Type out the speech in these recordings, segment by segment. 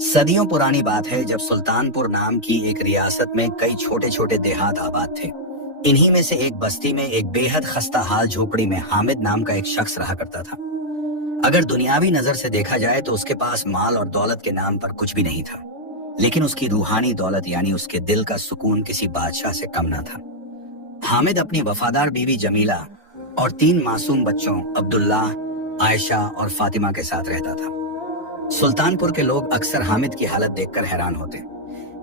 सदियों पुरानी बात है जब सुल्तानपुर नाम की एक रियासत में कई छोटे छोटे देहात आबाद थे। इन्हीं में से एक बस्ती में एक बेहद खस्ता हाल झोपड़ी में हामिद नाम का एक शख्स रहा करता था। अगर दुनियावी नजर से देखा जाए तो उसके पास माल और दौलत के नाम पर कुछ भी नहीं था, लेकिन उसकी रूहानी दौलत यानी उसके दिल का सुकून किसी बादशाह से कम ना था। हामिद अपनी वफादार बीवी जमीला और 3 मासूम बच्चों अब्दुल्ला, आयशा और फातिमा के साथ रहता था। सुल्तानपुर के लोग अक्सर हामिद की हालत देखकर हैरान होते।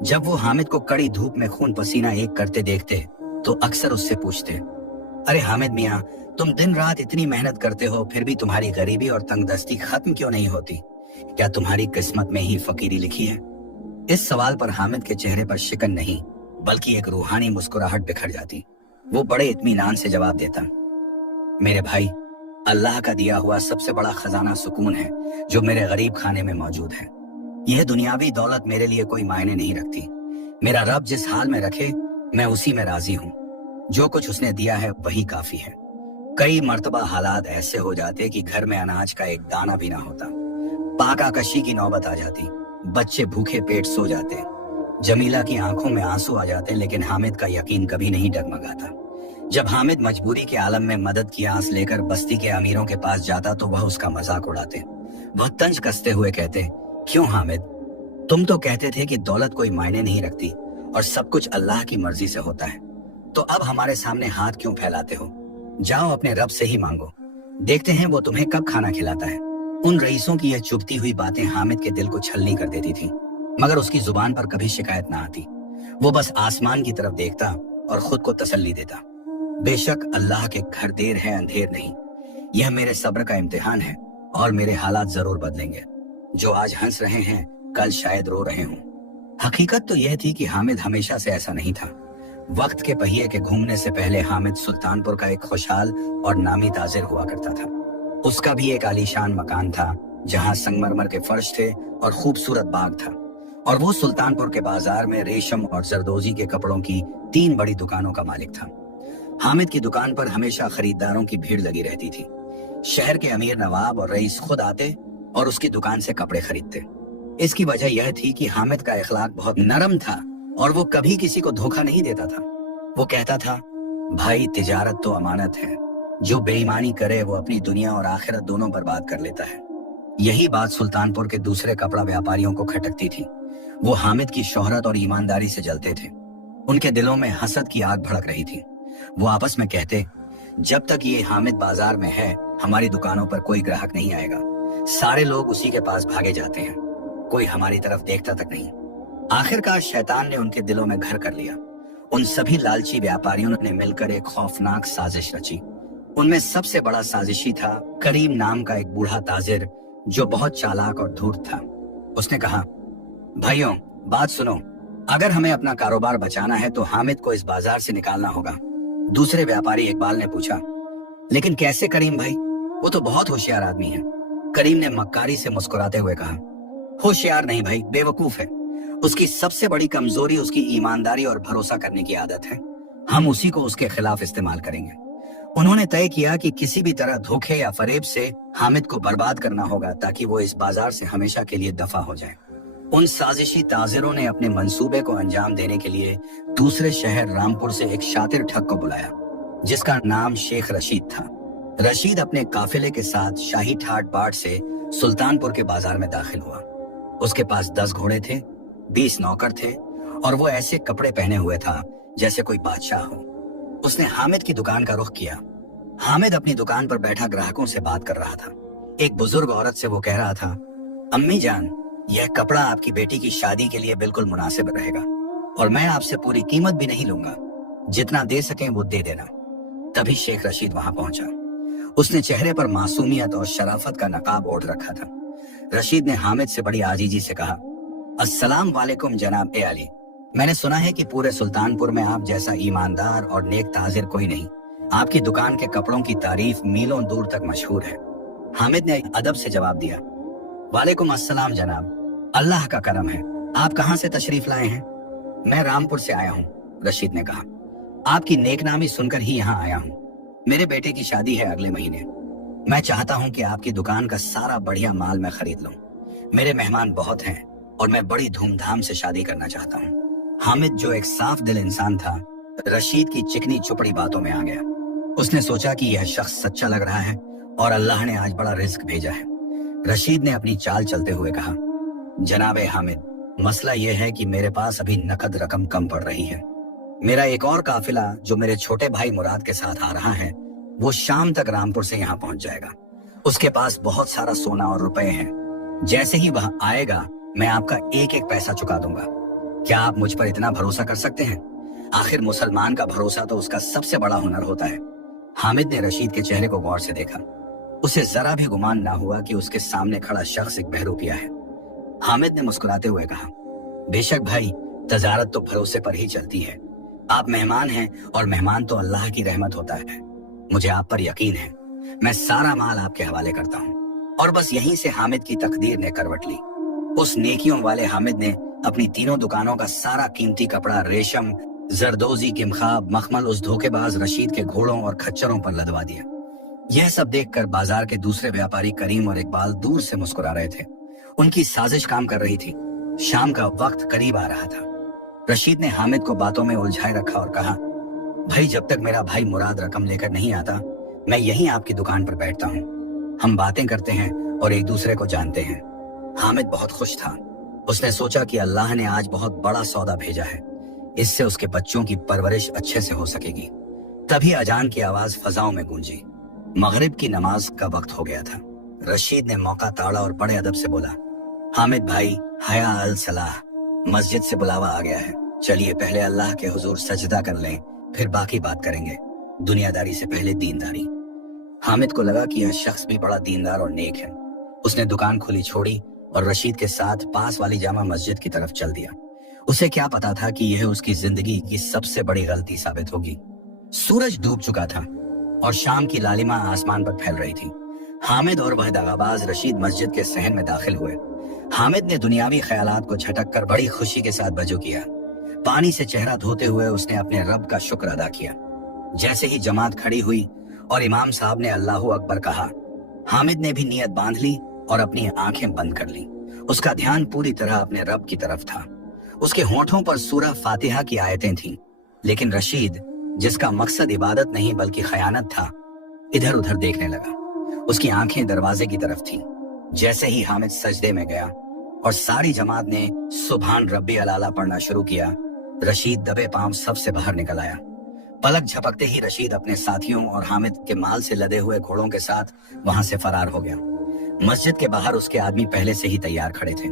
जब वो हामिद को कड़ी धूप में खून पसीना एक करते देखते तो अक्सर उससे पूछते, अरे हामिद मियाँ, तुम दिन रात इतनी मेहनत करते हो, फिर भी तुम्हारी गरीबी और तंगदस्ती खत्म क्यों नहीं होती? क्या तुम्हारी किस्मत में ही फकीरी लिखी है? इस सवाल पर हामिद के चेहरे पर शिकन नहीं बल्कि एक रूहानी मुस्कुराहट बिखर जाती। वो बड़े इत्मीनान से जवाब देता, मेरे भाई, अल्लाह का दिया हुआ सबसे बड़ा खजाना सुकून है जो मेरे गरीब खाने में मौजूद है। यह दुनियावी दौलत मेरे लिए कोई मायने नहीं रखती। मेरा रब जिस हाल में रखे मैं उसी में राजी हूँ। जो कुछ उसने दिया है वही काफी है। कई मर्तबा हालात ऐसे हो जाते कि घर में अनाज का एक दाना भी ना होता। पाकाकशी की नौबत आ जाती, बच्चे भूखे पेट सो जाते, जमीला की आंखों में आंसू आ जाते, लेकिन हामिद का यकीन कभी नहीं डगमगाता। जब हामिद मजबूरी के आलम में मदद की आस लेकर बस्ती के अमीरों के पास जाता तो वह उसका मजाक उड़ाते। वह तंज कसते हुए कहते, क्यों हामिद, तुम तो कहते थे कि दौलत कोई मायने नहीं रखती और सब कुछ अल्लाह की मर्जी से होता है, तो अब हमारे सामने हाथ क्यों फैलाते हो? जाओ अपने रब से ही मांगो, देखते हैं वो तुम्हें कब खाना खिलाता है। उन रईसों की यह चुभती हुई बातें हामिद के दिल को छलनी कर देती थी, मगर उसकी जुबान पर कभी शिकायत ना आती। वो बस आसमान की तरफ देखता और खुद को तसल्ली देता, बेशक अल्लाह के घर देर है अंधेर नहीं। यह मेरे सब्र का इम्तिहान है और मेरे हालात जरूर बदलेंगे। जो आज हंस रहे हैं कल शायद रो रहे हों। हकीकत तो यह थी कि हामिद हमेशा से ऐसा नहीं था। वक्त के पहिए के घूमने से पहले हामिद सुल्तानपुर का एक खुशहाल और नामी ताजिर हुआ करता था। उसका भी एक आलीशान मकान था जहां संगमरमर के फर्श थे और खूबसूरत बाग था, और वो सुल्तानपुर के बाजार में रेशम और जरदोजी के कपड़ों की 3 बड़ी दुकानों का मालिक था। हामिद की दुकान पर हमेशा खरीदारों की भीड़ लगी रहती थी। शहर के अमीर नवाब और रईस खुद आते और उसकी दुकान से कपड़े खरीदते। इसकी वजह यह थी कि हामिद का इखलाक बहुत नरम था और वो कभी किसी को धोखा नहीं देता था। वो कहता था, भाई तिजारत तो अमानत है, जो बेईमानी करे वो अपनी दुनिया और आखिरत दोनों बर्बाद कर लेता है। यही बात सुल्तानपुर के दूसरे कपड़ा व्यापारियों को खटकती थी। वो हामिद की शोहरत और ईमानदारी से जलते थे। उनके दिलों में हसद की आग भड़क रही थी। वो आपस में कहते, जब तक ये हामिद बाजार में है हमारी दुकानों पर कोई ग्राहक नहीं आएगा। सारे लोग उसी के पास भागे जाते हैं, कोई हमारी तरफ देखता तक नहीं। आखिरकार शैतान ने उनके दिलों में घर कर लिया। उन सभी लालची व्यापारियों ने मिलकर एक खौफनाक साजिश रची। उनमें सबसे बड़ा साजिशी था करीम नाम का एक बूढ़ा ताजिर जो बहुत चालाक और धूर्त था। उसने कहा, भाइयों बात सुनो, अगर हमें अपना कारोबार बचाना है तो हामिद को इस बाजार से निकालना होगा। दूसरे व्यापारी इकबाल ने पूछा, लेकिन कैसे करीम भाई, वो तो बहुत होशियार आदमी है। करीम ने मक्कारी से मुस्कुराते हुए कहा, होशियार नहीं भाई, बेवकूफ है। उसकी सबसे बड़ी कमजोरी उसकी ईमानदारी और भरोसा करने की आदत है। हम उसी को उसके खिलाफ इस्तेमाल करेंगे। उन्होंने तय किया कि किसी भी तरह धोखे या फरेब से हामिद को बर्बाद करना होगा ताकि वो इस बाजार से हमेशा के लिए दफा हो जाए। उन साजिशी ताजिरों ने अपने मंसूबे को अंजाम देने के लिए दूसरे शहर रामपुर से एक शातिर ठग को बुलाया जिसका नाम शेख रशीद था। रशीद अपने काफिले के साथ शाही ठाट बाट से सुल्तानपुर के बाजार में दाखिल हुआ। उसके पास 10 घोड़े थे, 20 नौकर थे और वो ऐसे कपड़े पहने हुए था जैसे कोई बादशाह हो। उसने हामिद की दुकान का रुख किया। हामिद अपनी दुकान पर बैठा ग्राहकों से बात कर रहा था। एक बुजुर्ग औरत से वो कह रहा था, अम्मी जान, यह कपड़ा आपकी बेटी की शादी के लिए बिल्कुल मुनासिब रहेगा और मैं आपसे पूरी कीमत भी नहीं लूंगा, जितना दे सकें वो दे देना। तभी शेख रशीद वहां पहुंचा। उसने चेहरे पर मासूमियत और शराफत का नकाब ओढ़ रखा था। रशीद ने हामिद से बड़ी आजीजी से कहा, अस्सलाम वालेकुम जनाब ए अली, मैंने सुना है कि पूरे सुल्तानपुर में आप जैसा ईमानदार और नेक ताजिर कोई नहीं। आपकी दुकान के कपड़ों की तारीफ मीलों दूर तक मशहूर है। हामिद ने अदब से जवाब दिया, वालेकुम अस्सलाम जनाब, अल्लाह का करम है। आप कहाँ से तशरीफ लाए हैं? मैं रामपुर से आया हूँ, रशीद ने कहा। आपकी नेकनामी सुनकर ही यहाँ आया हूँ। मेरे बेटे की शादी है अगले महीने। मैं चाहता हूँ कि आपकी दुकान का सारा बढ़िया माल मैं खरीद लूँ। मेरे मेहमान बहुत हैं और मैं बड़ी धूमधाम से शादी करना चाहता हूँ। हामिद जो एक साफ दिल इंसान था, रशीद की चिकनी चुपड़ी बातों में आ गया। उसने सोचा कि यह शख्स सच्चा लग रहा है और अल्लाह ने आज बड़ा रिस्क भेजा है। रशीद ने अपनी चाल चलते हुए कहा, जनाबे हामिद, मसला यह है कि मेरे पास अभी नकद रकम कम पड़ रही है। मेरा एक और काफिला जो मेरे छोटे भाई मुराद के साथ आ रहा है, वो शाम तक रामपुर से यहाँ पहुंच जाएगा। उसके पास बहुत सारा सोना और रुपए हैं। जैसे ही वह आएगा मैं आपका एक एक पैसा चुका दूंगा। क्या आप मुझ पर इतना भरोसा कर सकते हैं? आखिर मुसलमान का भरोसा तो उसका सबसे बड़ा हुनर होता है। हामिद ने रशीद के चेहरे को गौर से देखा। उसे जरा भी गुमान ना हुआ कि उसके सामने खड़ा शख्स एक बहरूपिया है। हामिद ने मुस्कुराते हुए कहा, बेशक भाई, तजारत तो भरोसे पर ही चलती है। आप मेहमान हैं और मेहमान तो अल्लाह की रहमत होता है। मुझे आप पर यकीन है। मैं सारा माल आपके हवाले करता हूँ। और बस यहीं से हामिद की तकदीर ने करवट ली। उस नेकियों वाले हामिद ने अपनी तीनों दुकानों का सारा कीमती कपड़ा, रेशम, जरदोजी, किमखाब, मखमल उस धोखेबाज रशीद के घोड़ों और खच्चरों पर लदवा दिया। यह सब देखकर बाजार के दूसरे व्यापारी करीम और इकबाल दूर से मुस्कुरा रहे थे। उनकी साजिश काम कर रही थी। शाम का वक्त करीब आ रहा था। रशीद ने हामिद को बातों में उलझाए रखा और कहा, भाई, जब तक मेरा भाई मुराद रकम लेकर नहीं आता, मैं यहीं आपकी दुकान पर बैठता हूँ। हम बातें करते हैं और एक दूसरे को जानते हैं। हामिद बहुत खुश था। उसने सोचा कि अल्लाह ने आज बहुत बड़ा सौदा भेजा है। इससे उसके बच्चों की परवरिश अच्छे से हो सकेगी। तभी अजान की आवाज फजाओं में गूंजी। मगरिब की नमाज का वक्त हो गया था। रशीद ने मौका ताड़ा और बड़े अदब से बोला, हामिद भाई, हया अल सलाह, मस्जिद से बुलावा आ गया है। चलिए पहले अल्लाह के हुजूर सजदा कर लें, फिर बाकी बात करेंगे। दुनियादारी से पहले दीनदारी। हामिद को लगा कि यह शख्स भी बड़ा दीनदार और नेक है। उसने दुकान खुली छोड़ी और रशीद के साथ पास वाली जामा मस्जिद की तरफ चल दिया। उसे क्या पता था कि यह उसकी जिंदगी की सबसे बड़ी गलती साबित होगी। सूरज डूब चुका था और शाम की लालिमा आसमान पर फैल रही थी। हामिद और वह दगाबाज रशीद मस्जिद के सहन में दाखिल हुए। हामिद ने दुनियावी ख्यालात को झटक कर बड़ी खुशी के साथ वजू किया। पानी से चेहरा धोते हुए उसने अपने रब का शुक्र अदा किया। जैसे ही जमात खड़ी हुई और इमाम साहब ने अल्लाहू अकबर कहा, हामिद ने भी नियत बांध ली और अपनी आंखें बंद कर ली। उसका ध्यान पूरी तरह अपने रब की तरफ था। उसके होठों पर सूरह फातिहा की आयतें थीं। लेकिन रशीद, जिसका मकसद इबादत नहीं बल्कि खयानत था, इधर उधर देखने लगा। उसकी आंखें दरवाजे की तरफ थीं। जैसे ही हामिद सजदे में गया और सारी जमात ने सुभान रब्बी अलाला पढ़ना शुरू किया, रशीद दबे पांव सबसे बाहर निकल आया। पलक झपकते ही रशीद अपने साथियों और हामिद के माल से लदे हुए घोड़ों के साथ वहां से फरार हो गया। मस्जिद के बाहर उसके आदमी पहले से ही तैयार खड़े थे।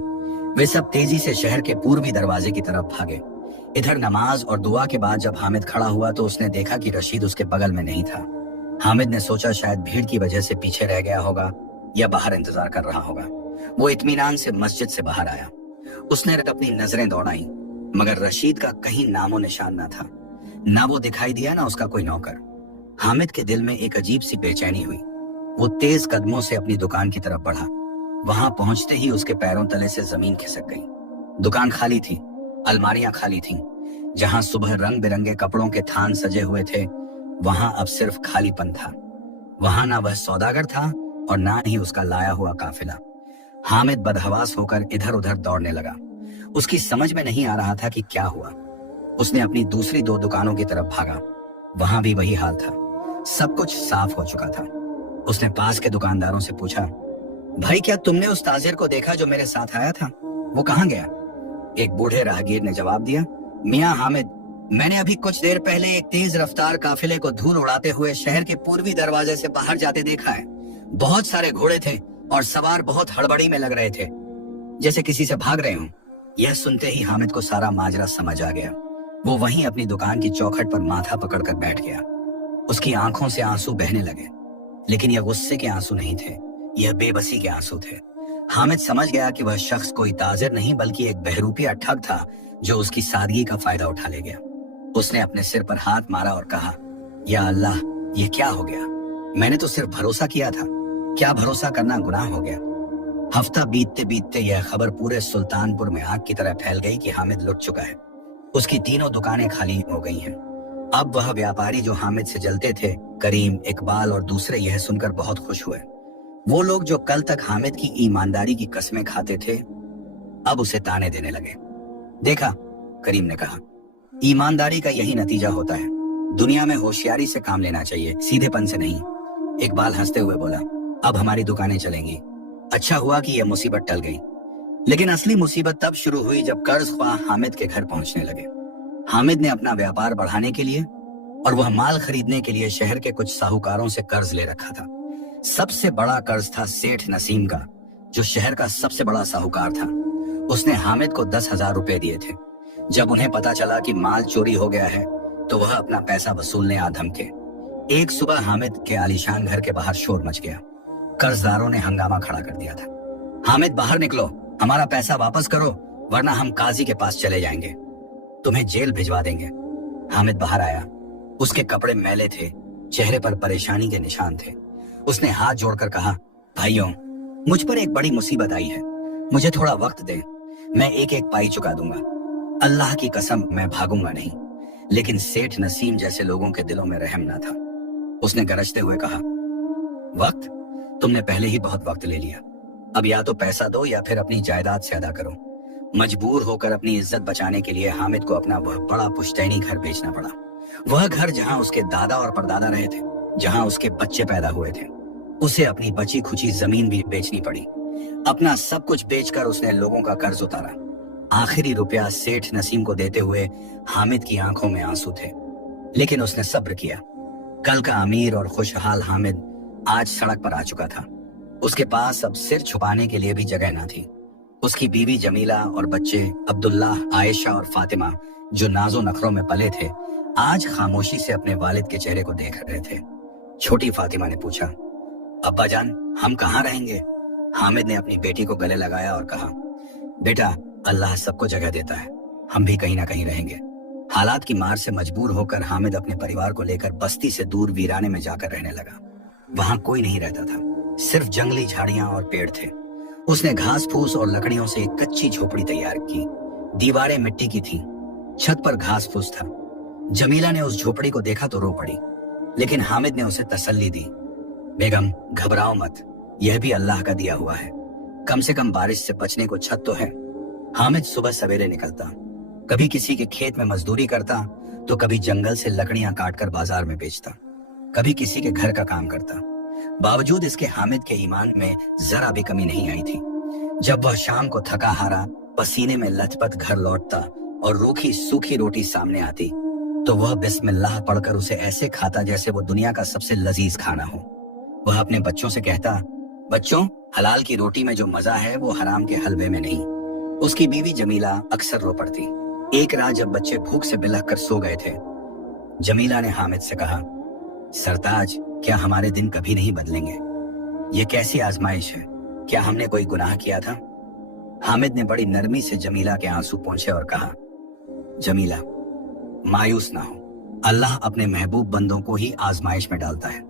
वे सब तेजी से शहर के पूर्वी दरवाजे की तरफ भागे। इधर नमाज और दुआ के बाद जब हामिद खड़ा हुआ तो उसने देखा कि रशीद उसके बगल में नहीं था। हामिद ने सोचा शायद भीड़ की वजह से पीछे रह गया होगा या बाहर इंतजार कर रहा होगा। वो इत्मीनान से मस्जिद से बाहर आया। उसने अपनी नजरें दौड़ाई, मगर रशीद का कहीं नामो निशान न था। ना वो दिखाई दिया, ना उसका कोई नौकर। हामिद के दिल में एक अजीब सी बेचैनी हुई। वो तेज कदमों से अपनी दुकान की तरफ बढ़ा। वहां पहुंचते ही उसके पैरों तले से जमीन खिसक गई। दुकान खाली थी, अलमारियां खाली थीं। जहां सुबह रंग बिरंगे कपड़ों के थान सजे हुए थे, वहां अब सिर्फ खालीपन था। वहां ना वह सौदागर था और ना ही उसका लाया हुआ काफिला। हामिद बदहवास होकर इधर उधर दौड़ने लगा। उसकी समझ में नहीं आ रहा था कि क्या हुआ। उसने अपनी दूसरी दो दुकानों की तरफ भागा। वहां भी वही हाल था। सब कुछ साफ हो चुका था। उसने पास के दुकानदारों से पूछा, भाई, क्या तुमने उस ताजिर को देखा जो मेरे साथ आया था? वो कहाँ गया? एक बूढ़े राहगीर ने जवाब दिया, मियां हामिद, मैंने अभी कुछ देर पहले एक तेज रफ्तार काफिले को धूल उड़ाते हुए शहर के पूर्वी दरवाजे से बाहर जाते देखा है। बहुत सारे घोड़े थे और सवार बहुत हड़बड़ी में लग रहे थे, जैसे किसी से भाग रहे हों। यह सुनते ही हामिद को सारा माजरा समझ आ गया। वो वहीं अपनी दुकान की चौखट पर माथा पकड़कर बैठ गया। उसकी आंखों से आंसू बहने लगे, लेकिन यह गुस्से के आंसू नहीं थे, यह बेबसी के आंसू थे। हामिद समझ गया कि वह शख्स कोई ताजिर नहीं बल्कि एक बहरूपिया ठग था जो उसकी सादगी का फायदा उठा ले गया। उसने अपने सिर पर हाथ मारा और कहा, या अल्लाह, ये क्या हो गया? मैंने तो सिर्फ भरोसा किया था। क्या भरोसा करना गुनाह हो गया? हफ्ता बीतते बीतते यह खबर पूरे सुल्तानपुर में आग की तरह फैल गई कि हामिद लुट चुका है। उसकी तीनों दुकानें खाली हो गई हैं। अब वह व्यापारी जो हामिद से जलते थे, करीम, इकबाल और दूसरे, यह सुनकर बहुत खुश हुए। वो लोग जो कल तक हामिद की ईमानदारी की कस्में खाते थे, अब उसे ताने देने लगे। देखा, करीम ने कहा, ईमानदारी का यही नतीजा होता है। दुनिया में होशियारी से काम लेना चाहिए, सीधेपन से नहीं। इकबाल हंसते हुए बोला, अब हमारी दुकानें चलेंगी। अच्छा हुआ कि यह मुसीबत टल गई। लेकिन असली मुसीबत तब शुरू हुई जब कर्ज ख्वाह हामिद के घर पहुंचने लगे। हामिद ने अपना व्यापार बढ़ाने के लिए और वह माल खरीदने के लिए शहर के कुछ साहूकारों से कर्ज ले रखा था। सबसे बड़ा कर्ज था सेठ नसीम का, जो शहर का सबसे बड़ा साहूकार था। उसने हामिद को 10,000 रुपए दिए थे। जब उन्हें पता चला कि माल चोरी हो गया है तो वह अपना पैसा वसूलने आ धमके। एक सुबह हामिद के आलीशान घर के बाहर शोर मच गया। कर्जदारों ने हंगामा खड़ा कर दिया था। हामिद, बाहर निकलो, हमारा पैसा वापस करो, वरना हम काजी के पास चले जाएंगे, तुम्हें जेल भिजवा देंगे। हामिद बाहर आया। उसके कपड़े मैले थे, चेहरे पर परेशानी के निशान थे। उसने हाथ जोड़कर कहा, भाइयों, मुझ पर एक बड़ी मुसीबत आई है, मुझे थोड़ा वक्त दे, मैं एक एक पाई चुका दूंगा। अल्लाह की कसम, मैं भागूंगा नहीं। लेकिन सेठ नसीम जैसे लोगों के दिलों में रहम ना था। उसने गरजते हुए कहा, वक्त? तुमने पहले ही बहुत वक्त ले लिया। अब या तो पैसा दो या फिर अपनी जायदाद से अदा करो। मजबूर होकर अपनी इज्जत बचाने के लिए हामिद को अपना वह बड़ा पुश्तैनी घर बेचना पड़ा। वह घर जहां उसके दादा और परदादा रहे थे, जहां उसके बच्चे पैदा हुए थे। उसे अपनी बची खुची जमीन भी बेचनी पड़ी। अपना सब कुछ बेचकर उसने लोगों का कर्ज उतारा। आखिरी रुपया सेठ नसीम को देते हुए हामिद की आंखों में आंसू थे, लेकिन उसने सब्र किया। कल का अमीर और खुशहाल हामिद आज सड़क पर आ चुका था। उसके पास अब सिर छुपाने के लिए भी जगह न थी। उसकी बीवी जमीला और बच्चे अब्दुल्लाह, आयशा और फातिमा, जो नाजो नखरों में पले थे, आज खामोशी से अपने वालिद के चेहरे को देख रहे थे। छोटी फातिमा ने पूछा, अब्बा जान, हम कहाँ रहेंगे? हामिद ने अपनी बेटी को गले लगाया और कहा, बेटा, अल्लाह सबको जगह देता है, हम भी कहीं ना कहीं रहेंगे। हालात की मार से मजबूर होकर हामिद अपने परिवार को लेकर बस्ती से दूर वीराने में जाकर रहने लगा। वहां कोई नहीं रहता था, सिर्फ जंगली झाड़ियां और पेड़ थे। उसने घास फूस और लकड़ियों से एक कच्ची झोपड़ी तैयार की। दीवारें मिट्टी की थीं, छत पर घास फूस था। जमीला ने उस झोपड़ी को देखा तो रो पड़ी, लेकिन हामिद ने उसे तसल्ली दी, बेगम, घबराओ मत, यह भी अल्लाह का दिया हुआ है। कम से कम बारिश से बचने को छत तो है। हामिद सुबह सवेरे निकलता, कभी किसी के खेत में मजदूरी करता तो कभी जंगल से लकड़ियां काटकर बाजार में बेचता, कभी किसी के घर का काम करता। बावजूद इसके हामिद के ईमान में जरा भी कमी नहीं आई थी। जब वह शाम को थका हारा पसीने में लथपथ घर लौटता और रूखी सूखी रोटी सामने आती तो वह बिस्मिल्लाह पढ़कर उसे ऐसे खाता जैसे वो दुनिया का सबसे लजीज खाना हो। वह अपने बच्चों से कहता, बच्चों, हलाल की रोटी में जो मजा है वो हराम के हलवे में नहीं। उसकी बीवी जमीला अक्सर रो पड़ती। एक रात जब बच्चे भूख से बिलख कर सो गए थे, जमीला ने हामिद से कहा, सरताज, क्या हमारे दिन कभी नहीं बदलेंगे? ये कैसी आजमाइश है? क्या हमने कोई गुनाह किया था? हामिद ने बड़ी नरमी से जमीला के आंसू पोंछे और कहा, जमीला, मायूस ना हो, अल्लाह अपने महबूब बंदों को ही आजमाइश में डालता है।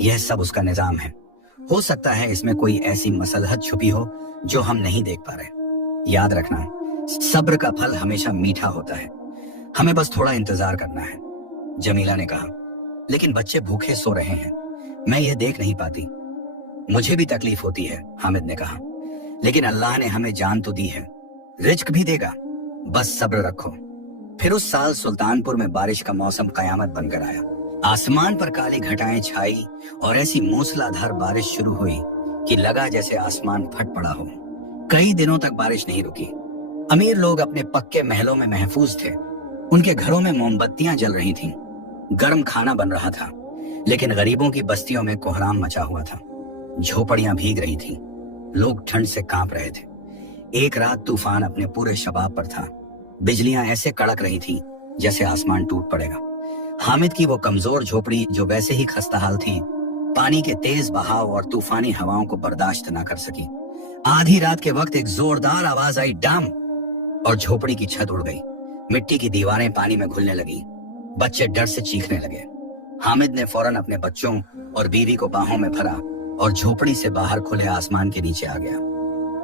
यह सब उसका निजाम है। हो सकता है इसमें कोई ऐसी मसलहत छुपी हो जो हम नहीं देख पा रहे। याद रखना, सब्र का फल हमेशा मीठा होता है। हमें बस थोड़ा इंतजार करना है। जमीला ने कहा, लेकिन बच्चे भूखे सो रहे हैं, मैं यह देख नहीं पाती। मुझे भी तकलीफ होती है, हामिद ने कहा, लेकिन अल्लाह ने हमें जान तो दी है, रिज्क भी देगा, बस सब्र रखो। फिर उस साल सुल्तानपुर में बारिश का मौसम कयामत बनकर आया। आसमान पर काली घटाएं छाई और ऐसी मूसलाधार बारिश शुरू हुई कि लगा जैसे आसमान फट पड़ा हो। कई दिनों तक बारिश नहीं रुकी। अमीर लोग अपने पक्के महलों में महफूज थे। उनके घरों में मोमबत्तियां जल रही थीं, गर्म खाना बन रहा था, लेकिन गरीबों की बस्तियों में कोहराम मचा हुआ था। झोपड़ियां भीग रही थीं, लोग ठंड से कांप रहे थे। एक रात तूफान अपने पूरे शबाब पर था। बिजलियां ऐसे कड़क रही थीं जैसे आसमान टूट पड़ेगा। हामिद की वो कमजोर झोपड़ी, जो वैसे ही खस्ताहाल थी, पानी के तेज बहाव और तूफानी हवाओं को बर्दाश्त न कर सकी। आधी रात के वक्त एक जोरदार आवाज आई, डाम, और झोपड़ी की छत उड़ गई। मिट्टी की दीवारें पानी में घुलने लगी। बच्चे डर से चीखने लगे। हामिद ने फौरन अपने बच्चों और बीवी को बाहों में भरा और झोपड़ी से बाहर खुले आसमान के नीचे आ गया।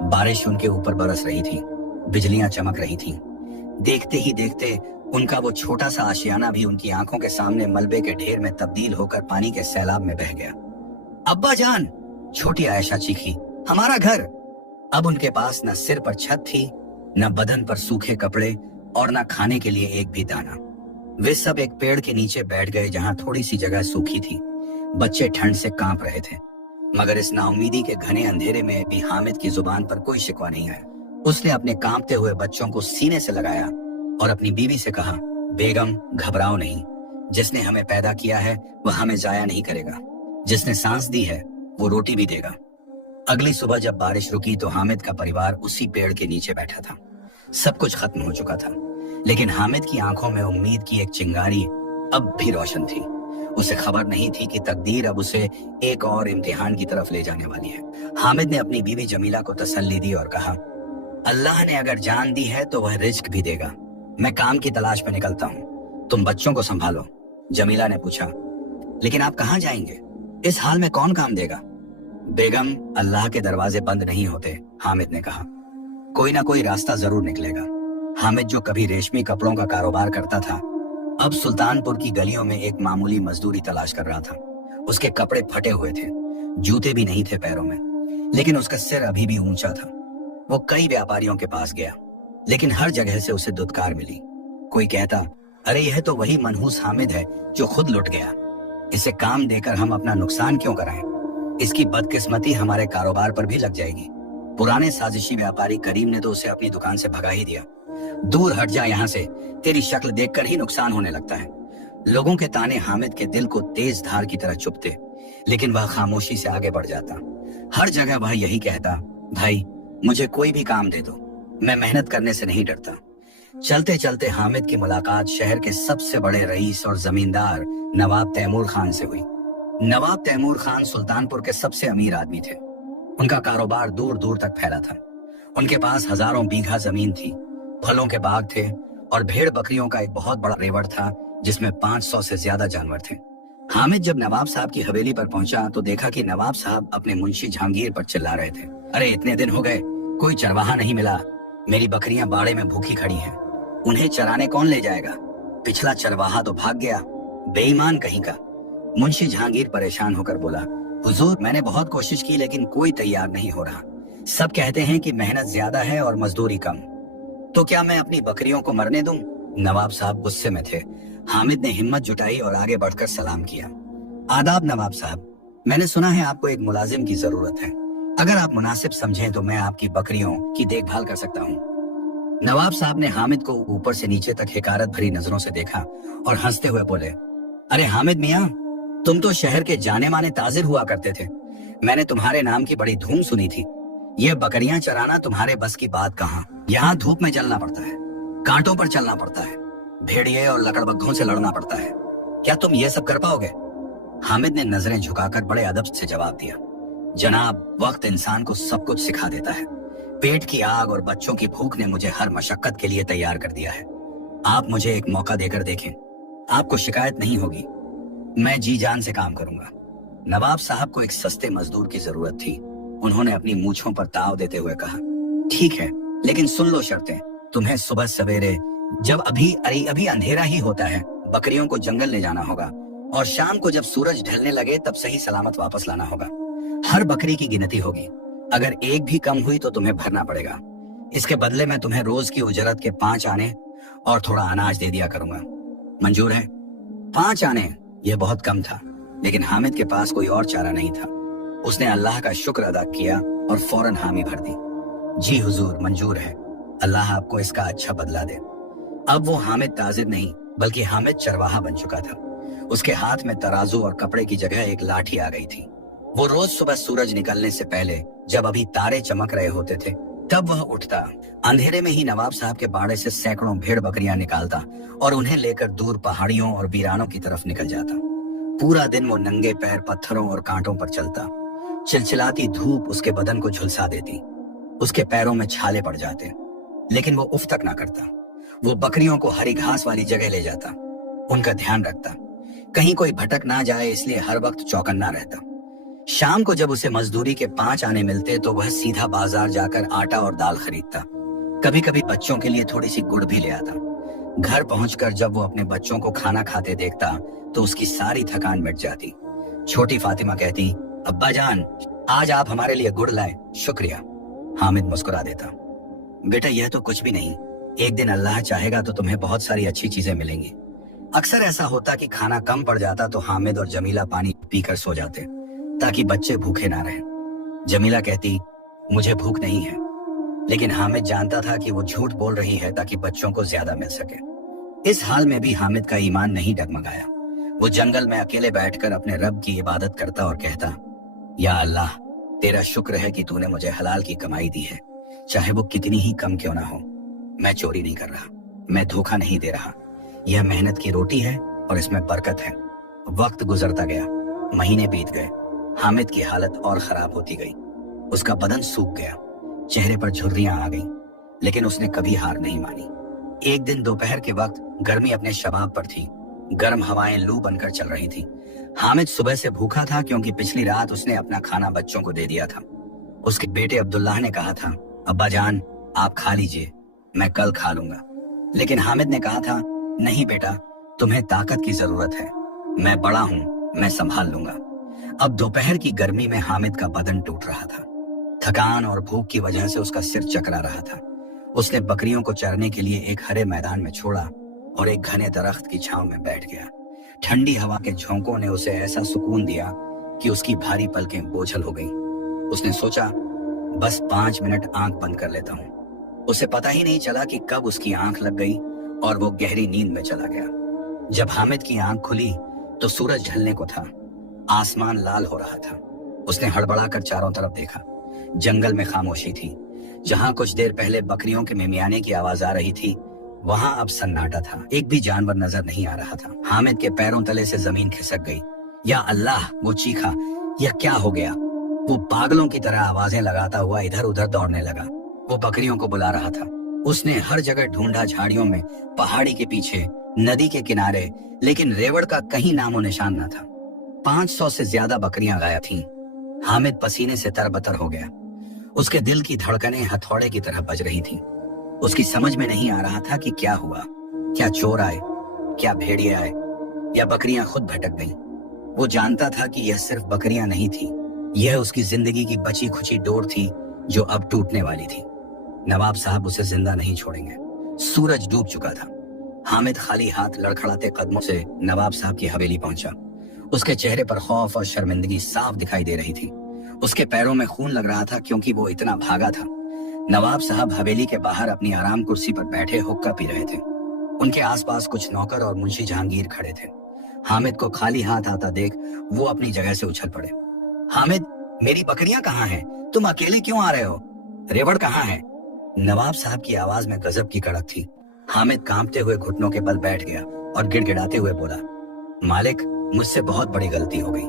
बारिश उनके ऊपर बरस रही थी, बिजलियां चमक रही थीं। देखते ही देखते उनका वो छोटा सा आशियाना भी उनकी आंखों के सामने मलबे के ढेर में तब्दील होकर पानी के सैलाब में बह गया। अब्बा जान, छोटी आयशा चीखी, हमारा घर! अब उनके पास न सिर पर छत थी न बदन पर सूखे कपड़े और न खाने के लिए एक भी दाना। वे सब एक पेड़ के नीचे बैठ गए जहां थोड़ी सी जगह सूखी थी। बच्चे ठंड से कांप रहे थे, मगर इस नाउमीदी के घने अंधेरे में भी हामिद की जुबान पर कोई शिकवा नहीं आया। उसने अपने कांपते हुए बच्चों को सीने से लगाया और अपनी बीवी से कहा, बेगम घबराओ नहीं, जिसने हमें पैदा किया है वह हमें जाया नहीं करेगा, जिसने सांस दी है वो रोटी भी देगा। अगली सुबह जब बारिश रुकी तो हामिद का परिवार उसी पेड़ के नीचे बैठा था। सब कुछ खत्म हो चुका था, लेकिन हामिद की आंखों में उम्मीद की एक चिंगारी अब भी रोशन थी। उसे खबर नहीं थी कि तकदीर अब उसे एक और इम्तिहान की तरफ ले जाने वाली है। हामिद ने अपनी बीवी जमीला को तसल्ली दी और कहा, अल्लाह ने अगर जान दी है तो वह रिज्क भी देगा। मैं काम की तलाश में निकलता हूँ, तुम बच्चों को संभालो। जमीला ने पूछा, लेकिन आप कहाँ जाएंगे? इस हाल में कौन काम देगा? बेगम, अल्लाह के दरवाजे बंद नहीं होते, हामिद ने कहा। कोई ना कोई रास्ता जरूर निकलेगा। हामिद, जो कभी रेशमी कपड़ों का कारोबार करता था, अब सुल्तानपुर की गलियों में एक मामूली मजदूरी तलाश कर रहा था। उसके कपड़े फटे हुए थे, जूते भी नहीं थे पैरों में, लेकिन उसका सिर अभी भी ऊंचा था। वो कई व्यापारियों के पास गया, लेकिन हर जगह से उसे दुत्कार मिली। कोई कहता, अरे यह तो वही मनहूस हामिद है जो खुद लुट गया। इसे काम देकर हम अपना नुकसान क्यों कराएं? इसकी बदकिस्मती हमारे कारोबार पर भी लग जाएगी। पुराने साजिशी व्यापारी करीम ने तो उसे अपनी दुकान से भगा ही दिया। दूर हट जा यहाँ से, तेरी शक्ल देखकर ही नुकसान होने लगता है। लोगों के ताने हामिद के दिल को तेज धार की तरह चुभते, लेकिन वह खामोशी से आगे बढ़ जाता। हर जगह वह यही कहता, भाई मुझे कोई भी काम दे दो, मैं मेहनत करने से नहीं डरता। चलते चलते हामिद की मुलाकात शहर के सबसे बड़े रईस और जमींदार नवाब तैमूर खान से हुई। नवाब तैमूर खान सुल्तानपुर के सबसे अमीर आदमी थे। उनका कारोबार दूर दूर तक फैला था। उनके पास हजारों बीघा जमीन थी, फलों के बाग थे और भेड़ बकरियों का एक बहुत बड़ा रेवड़ था जिसमें 500 से ज्यादा जानवर थे। हामिद जब नवाब साहब की हवेली पर पहुंचा तो देखा कि नवाब साहब अपने मुंशी जहांगीर पर चिल्ला रहे थे, अरे इतने दिन हो गए, कोई चरवाहा नहीं मिला। मेरी बकरियां बाड़े में भूखी खड़ी हैं, उन्हें चराने कौन ले जाएगा? पिछला चरवाहा तो भाग गया, बेईमान कहीं का। मुंशी जहांगीर परेशान होकर बोला, हुजूर मैंने बहुत कोशिश की लेकिन कोई तैयार नहीं हो रहा। सब कहते हैं कि मेहनत ज्यादा है और मजदूरी कम। तो क्या मैं अपनी बकरियों को मरने दूं? नवाब साहब गुस्से में थे। हामिद ने हिम्मत जुटाई और आगे बढ़कर सलाम किया। आदाब नवाब साहब, मैंने सुना है आपको एक मुलाजिम की जरूरत है। अगर आप मुनासिब समझें तो मैं आपकी बकरियों की देखभाल कर सकता हूँ। नवाब साहब ने हामिद को ऊपर से नीचे तक हिकारत भरी नजरों से देखा और हंसते हुए बोले, अरे हामिद मियाँ, तुम तो शहर के जाने माने ताजिर हुआ करते थे। मैंने तुम्हारे नाम की बड़ी धूम सुनी थी। ये बकरियां चराना तुम्हारे बस की बात कहाँ। यहाँ धूप में चलना पड़ता है, कांटों पर चलना पड़ता है, भेड़िए और लकड़बग्घों से लड़ना पड़ता है। क्या तुम ये सब कर पाओगे? हामिद ने नजरें झुकाकर बड़े अदब से जवाब दिया, जनाब वक्त इंसान को सब कुछ सिखा देता है। पेट की आग और बच्चों की भूख ने मुझे हर मशक्कत के लिए तैयार कर दिया है। आप मुझे एक मौका देकर देखें, आपको शिकायत नहीं होगी। मैं जी जान से काम करूंगा। नवाब साहब को एक सस्ते मजदूर की जरूरत थी। उन्होंने अपनी मूछों पर ताव देते हुए कहा, ठीक है, लेकिन सुन लो शर्तें। तुम्हें सुबह सवेरे जब अभी अंधेरा ही होता है बकरियों को जंगल ले जाना होगा और शाम को जब सूरज ढलने लगे तब सही सलामत वापस लाना होगा। हर बकरी की गिनती होगी, अगर एक भी कम हुई तो तुम्हें भरना पड़ेगा। इसके बदले में तुम्हें रोज की उजरत के 5 आने और थोड़ा अनाज दे दिया करूंगा। मंजूर है? 5 आने यह बहुत कम था, लेकिन हामिद के पास कोई और चारा नहीं था। उसने अल्लाह का शुक्र अदा किया और फौरन हामी भर दी। जी हुजूर, मंजूर है, अल्लाह आपको इसका अच्छा बदला दे। अब वो हामिद ताजिर नहीं बल्कि हामिद चरवाहा बन चुका था। उसके हाथ में तराजू और कपड़े की जगह एक लाठी आ गई थी। वो रोज सुबह सूरज निकलने से पहले जब अभी तारे चमक रहे होते थे तब वह उठता, अंधेरे में ही नवाब साहब के बाड़े से सैकड़ों भेड़ बकरियां निकालता और उन्हें लेकर दूर पहाड़ियों और वीरानों की तरफ निकल जाता। पूरा दिन वो नंगे पैर पत्थरों और कांटों पर चलता। चिलचिलाती धूप उसके बदन को झुलसा देती, उसके पैरों में छाले पड़ जाते, लेकिन वो उफ तक ना करता। वो बकरियों को हरी घास वाली जगह ले जाता, उनका ध्यान रखता, कहीं कोई भटक ना जाए इसलिए हर वक्त चौकन्ना रहता। शाम को जब उसे मजदूरी के 5 आने मिलते तो वह सीधा बाजार जाकर आटा और दाल खरीदता। कभी कभी बच्चों के लिए थोड़ी सी गुड़ भी ले आता। घर पहुंचकर जब वो अपने बच्चों को खाना खाते देखता तो उसकी सारी थकान मिट जाती। छोटी फातिमा कहती, अब्बा जान आज आप हमारे लिए गुड़ लाए, शुक्रिया। हामिद मुस्कुरा देता, बेटा यह तो कुछ भी नहीं, एक दिन अल्लाह चाहेगा तो तुम्हें बहुत सारी अच्छी चीजें मिलेंगी। अक्सर ऐसा होता कि खाना कम पड़ जाता तो हामिद और जमीला पानी पीकर सो जाते ताकि बच्चे भूखे ना रहें। जमीला कहती मुझे भूख नहीं है, लेकिन हामिद जानता था कि वो झूठ बोल रही है ताकि बच्चों को ज्यादा मिल सके। इस हाल में भी हामिद का ईमान नहीं डगमगाया। वो जंगल में अकेले बैठकर अपने रब की इबादत करता और कहता, या अल्लाह, तेरा शुक्र है कि तूने मुझे हलाल की कमाई दी है, चाहे वो कितनी ही कम क्यों ना हो। मैं चोरी नहीं कर रहा, मैं धोखा नहीं दे रहा, यह मेहनत की रोटी है और इसमें बरकत है। वक्त गुजरता गया, महीने बीत गए। हामिद की हालत और खराब होती गई। उसका बदन सूख गया, चेहरे पर झुर्रियां आ गईं, लेकिन उसने कभी हार नहीं मानी। एक दिन दोपहर के वक्त गर्मी अपने शबाब पर थी। गर्म हवाएं लू बनकर चल रही थी। हामिद सुबह से भूखा था क्योंकि पिछली रात उसने अपना खाना बच्चों को दे दिया था। उसके बेटे अब्दुल्लाह ने कहा था, अब्बा जान आप खा लीजिए, मैं कल खा लूंगा। लेकिन हामिद ने कहा था, नहीं बेटा, तुम्हें ताकत की जरूरत है, मैं बड़ा हूँ, मैं संभाल लूंगा। अब दोपहर की गर्मी में हामिद का बदन टूट रहा था। थकान और भूख की वजह से उसका सिर चकरा रहा था। उसने बकरियों को चरने के लिए एक हरे मैदान में छोड़ा और एक घने दरख्त की छांव में बैठ गया। ठंडी हवा के झोंकों ने उसे ऐसा सुकून दिया कि उसकी भारी पलकें बोझल हो गईं। उसने सोचा, बस 5 मिनट आंख बंद कर लेता हूँ। उसे पता ही नहीं चला कि कब उसकी आंख लग गई और वो गहरी नींद में चला गया। जब हामिद की आंख खुली तो सूरज ढलने को था। आसमान लाल हो रहा था। उसने हड़बड़ाकर चारों तरफ देखा। जंगल में खामोशी थी। जहां कुछ देर पहले बकरियों के मिमियाने की आवाज आ रही थी, वहां अब सन्नाटा था। एक भी जानवर नजर नहीं आ रहा था। हामिद के पैरों तले से जमीन खिसक गई। या अल्लाह, वो चीखा, यह क्या हो गया? वो पागलों की तरह आवाजें लगाता हुआ इधर उधर दौड़ने लगा। वो बकरियों को बुला रहा था। उसने हर जगह ढूंढा, झाड़ियों में, पहाड़ी के पीछे, नदी के किनारे, लेकिन रेवड़ का कहीं नामो निशान न था। 500 से ज्यादा बकरियां गायब थीं। हामिद पसीने से तरबतर हो गया। उसके दिल की धड़कनें हथौड़े की तरह बज रही थीं। उसकी समझ में नहीं आ रहा था कि क्या हुआ। क्या चोर आए, क्या भेड़िए आए, या बकरियां खुद भटक गईं। वो जानता था कि यह सिर्फ बकरियां नहीं थी, यह उसकी जिंदगी की बची खुची डोर थी जो अब टूटने वाली थी। नवाब साहब उसे जिंदा नहीं छोड़ेंगे। सूरज डूब चुका था। हामिद खाली हाथ लड़खड़ाते कदमों से नवाब साहब की हवेली पहुंचा। उसके चेहरे पर खौफ और शर्मिंदगी साफ दिखाई दे रही थी। उसके पैरों में खून लग रहा था क्योंकि वो इतना भागा था। नवाब साहब हवेली के बाहर अपनी आराम कुर्सी पर बैठे हुक्का पी रहे थे। उनके आसपास कुछ नौकर और मुंशी जहांगीर खड़े थे। हामिद को खाली हाथ आता देख वो अपनी जगह से उछल पड़े। हामिद, मेरी बकरियां कहाँ हैं? तुम अकेले क्यों आ रहे हो? रेवड़ कहाँ है? नवाब साहब की आवाज में गजब की कड़क थी। हामिद कांपते हुए घुटनों के बल बैठ गया और गिड़गिड़ाते हुए बोला, मालिक, मुझसे बहुत बड़ी गलती हो गई।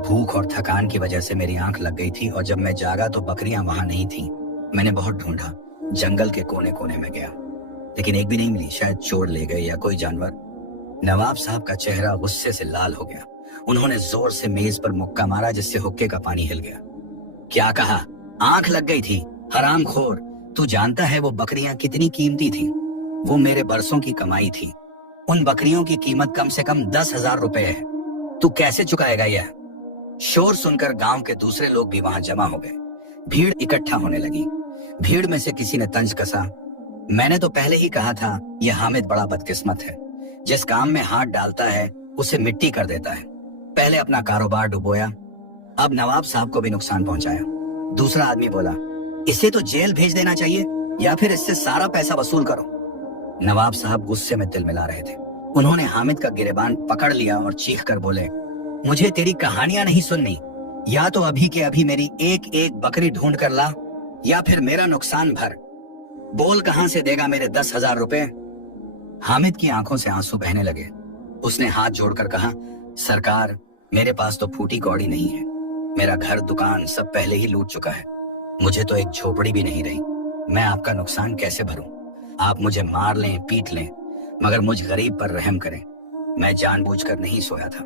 भूख और थकान की वजह से मेरी आंख लग गई थी और जब मैं जागा तो बकरियां वहां नहीं थीं। मैंने बहुत ढूंढा, जंगल के कोने कोने में गया, लेकिन एक भी नहीं मिली। शायद चोर ले गए या कोई जानवर। नवाब साहब का चेहरा गुस्से से लाल हो गया। उन्होंने जोर से मेज पर मुक्का मारा जिससे हुक्के का पानी हिल गया। क्या कहा? आंख लग गई थी? हरामखोर, तू जानता है वो बकरियां कितनी कीमती थी? वो मेरे बरसों की कमाई थी। उन बकरियों की कीमत कम से कम 10,000 रुपए है। तू कैसे चुकाएगा यह? शोर सुनकर गांव के दूसरे लोग भी वहां जमा हो गए। भीड़ इकट्ठा होने लगी। भीड़ में से किसी ने तंज कसा, मैंने तो पहले ही कहा था यह हामिद बड़ा बदकिस्मत है। जिस काम में हाथ डालता है उसे मिट्टी कर देता है। पहले अपना कारोबार डुबोया, अब नवाब साहब को भी नुकसान पहुंचाया। दूसरा आदमी बोला, इसे तो जेल भेज देना चाहिए या फिर इससे सारा पैसा वसूल करो। नवाब साहब गुस्से में तिलमिला रहे थे। उन्होंने हामिद का गिरेबान पकड़ लिया और चीख कर बोले, मुझे तेरी कहानियां नहीं सुननी। या तो अभी के अभी मेरी एक एक बकरी ढूंढ कर ला या फिर मेरा नुकसान भर। बोल, कहां से देगा मेरे 10,000 रुपए? हामिद की आंखों से आंसू बहने लगे। उसने हाथ जोड़कर कहा, सरकार, मेरे पास तो फूटी कौड़ी नहीं है। मेरा घर दुकान सब पहले ही लूट चुका है। मुझे तो एक झोपड़ी भी नहीं रही। मैं आपका नुकसान कैसे भरूं? आप मुझे मार लें, पीट लें, मगर मुझ गरीब पर रहम करें। मैं जानबूझकर नहीं सोया था।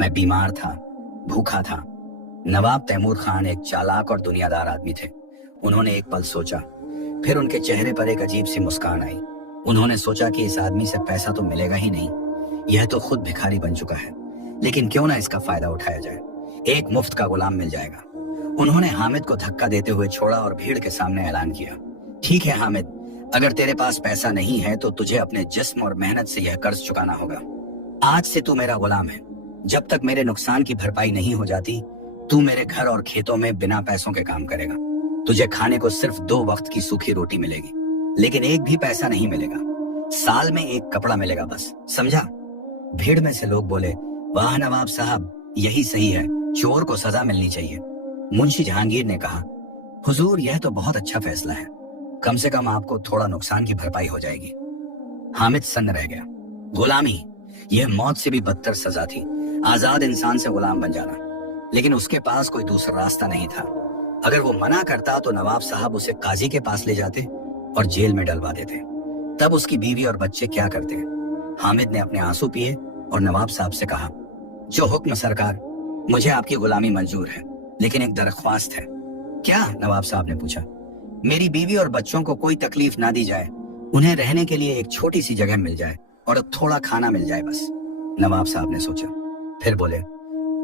मैं बीमार था, भूखा था। नवाब तैमूर खान एक चालाक और दुनियादार आदमी थे। उन्होंने एक पल सोचा, फिर उनके चेहरे पर एक अजीब सी मुस्कान आई। उन्होंने सोचा कि इस आदमी से पैसा तो मिलेगा ही नहीं, यह तो खुद भिखारी बन चुका है, लेकिन क्यों ना इसका फायदा उठाया जाए, एक मुफ्त का गुलाम मिल जाएगा। उन्होंने हामिद को धक्का देते हुए छोड़ा और भीड़ के सामने ऐलान किया, ठीक है हामिद, अगर तेरे पास पैसा नहीं है तो तुझे अपने जिस्म और मेहनत से यह कर्ज चुकाना होगा। आज से तू मेरा गुलाम है। जब तक मेरे नुकसान की भरपाई नहीं हो जाती, तू मेरे घर और खेतों में बिना पैसों के काम करेगा। तुझे खाने को सिर्फ 2 वक्त की सूखी रोटी मिलेगी, लेकिन एक भी पैसा नहीं मिलेगा। साल में एक कपड़ा मिलेगा बस, समझा? भीड़ में से लोग बोले, वाह नवाब साहब, यही सही है, चोर को सजा मिलनी चाहिए। मुंशी जहांगीर ने कहा, हुजूर यह तो बहुत अच्छा फैसला है, कम से कम आपको थोड़ा नुकसान की भरपाई हो जाएगी। हामिद सन्न रह गया। गुलामी, यह मौत से भी बदतर सजा थी, आजाद इंसान से गुलाम बन जाना। लेकिन उसके पास कोई दूसरा रास्ता नहीं था। अगर वो मना करता तो नवाब साहब उसे काजी के पास ले जाते और जेल में डलवा देते। तब उसकी बीवी और बच्चे क्या करते? हामिद ने अपने आंसू पिए और नवाब साहब से कहा, जो हुक्म सरकार, मुझे आपकी गुलामी मंजूर है, लेकिन एक दरख्वास्त है। क्या? नवाब साहब ने पूछा। मेरी बीवी और बच्चों को कोई तकलीफ ना दी जाए, उन्हें रहने के लिए एक छोटी सी जगह मिल जाए और थोड़ा खाना मिल जाए बस। नवाब साहब ने सोचा, फिर बोले,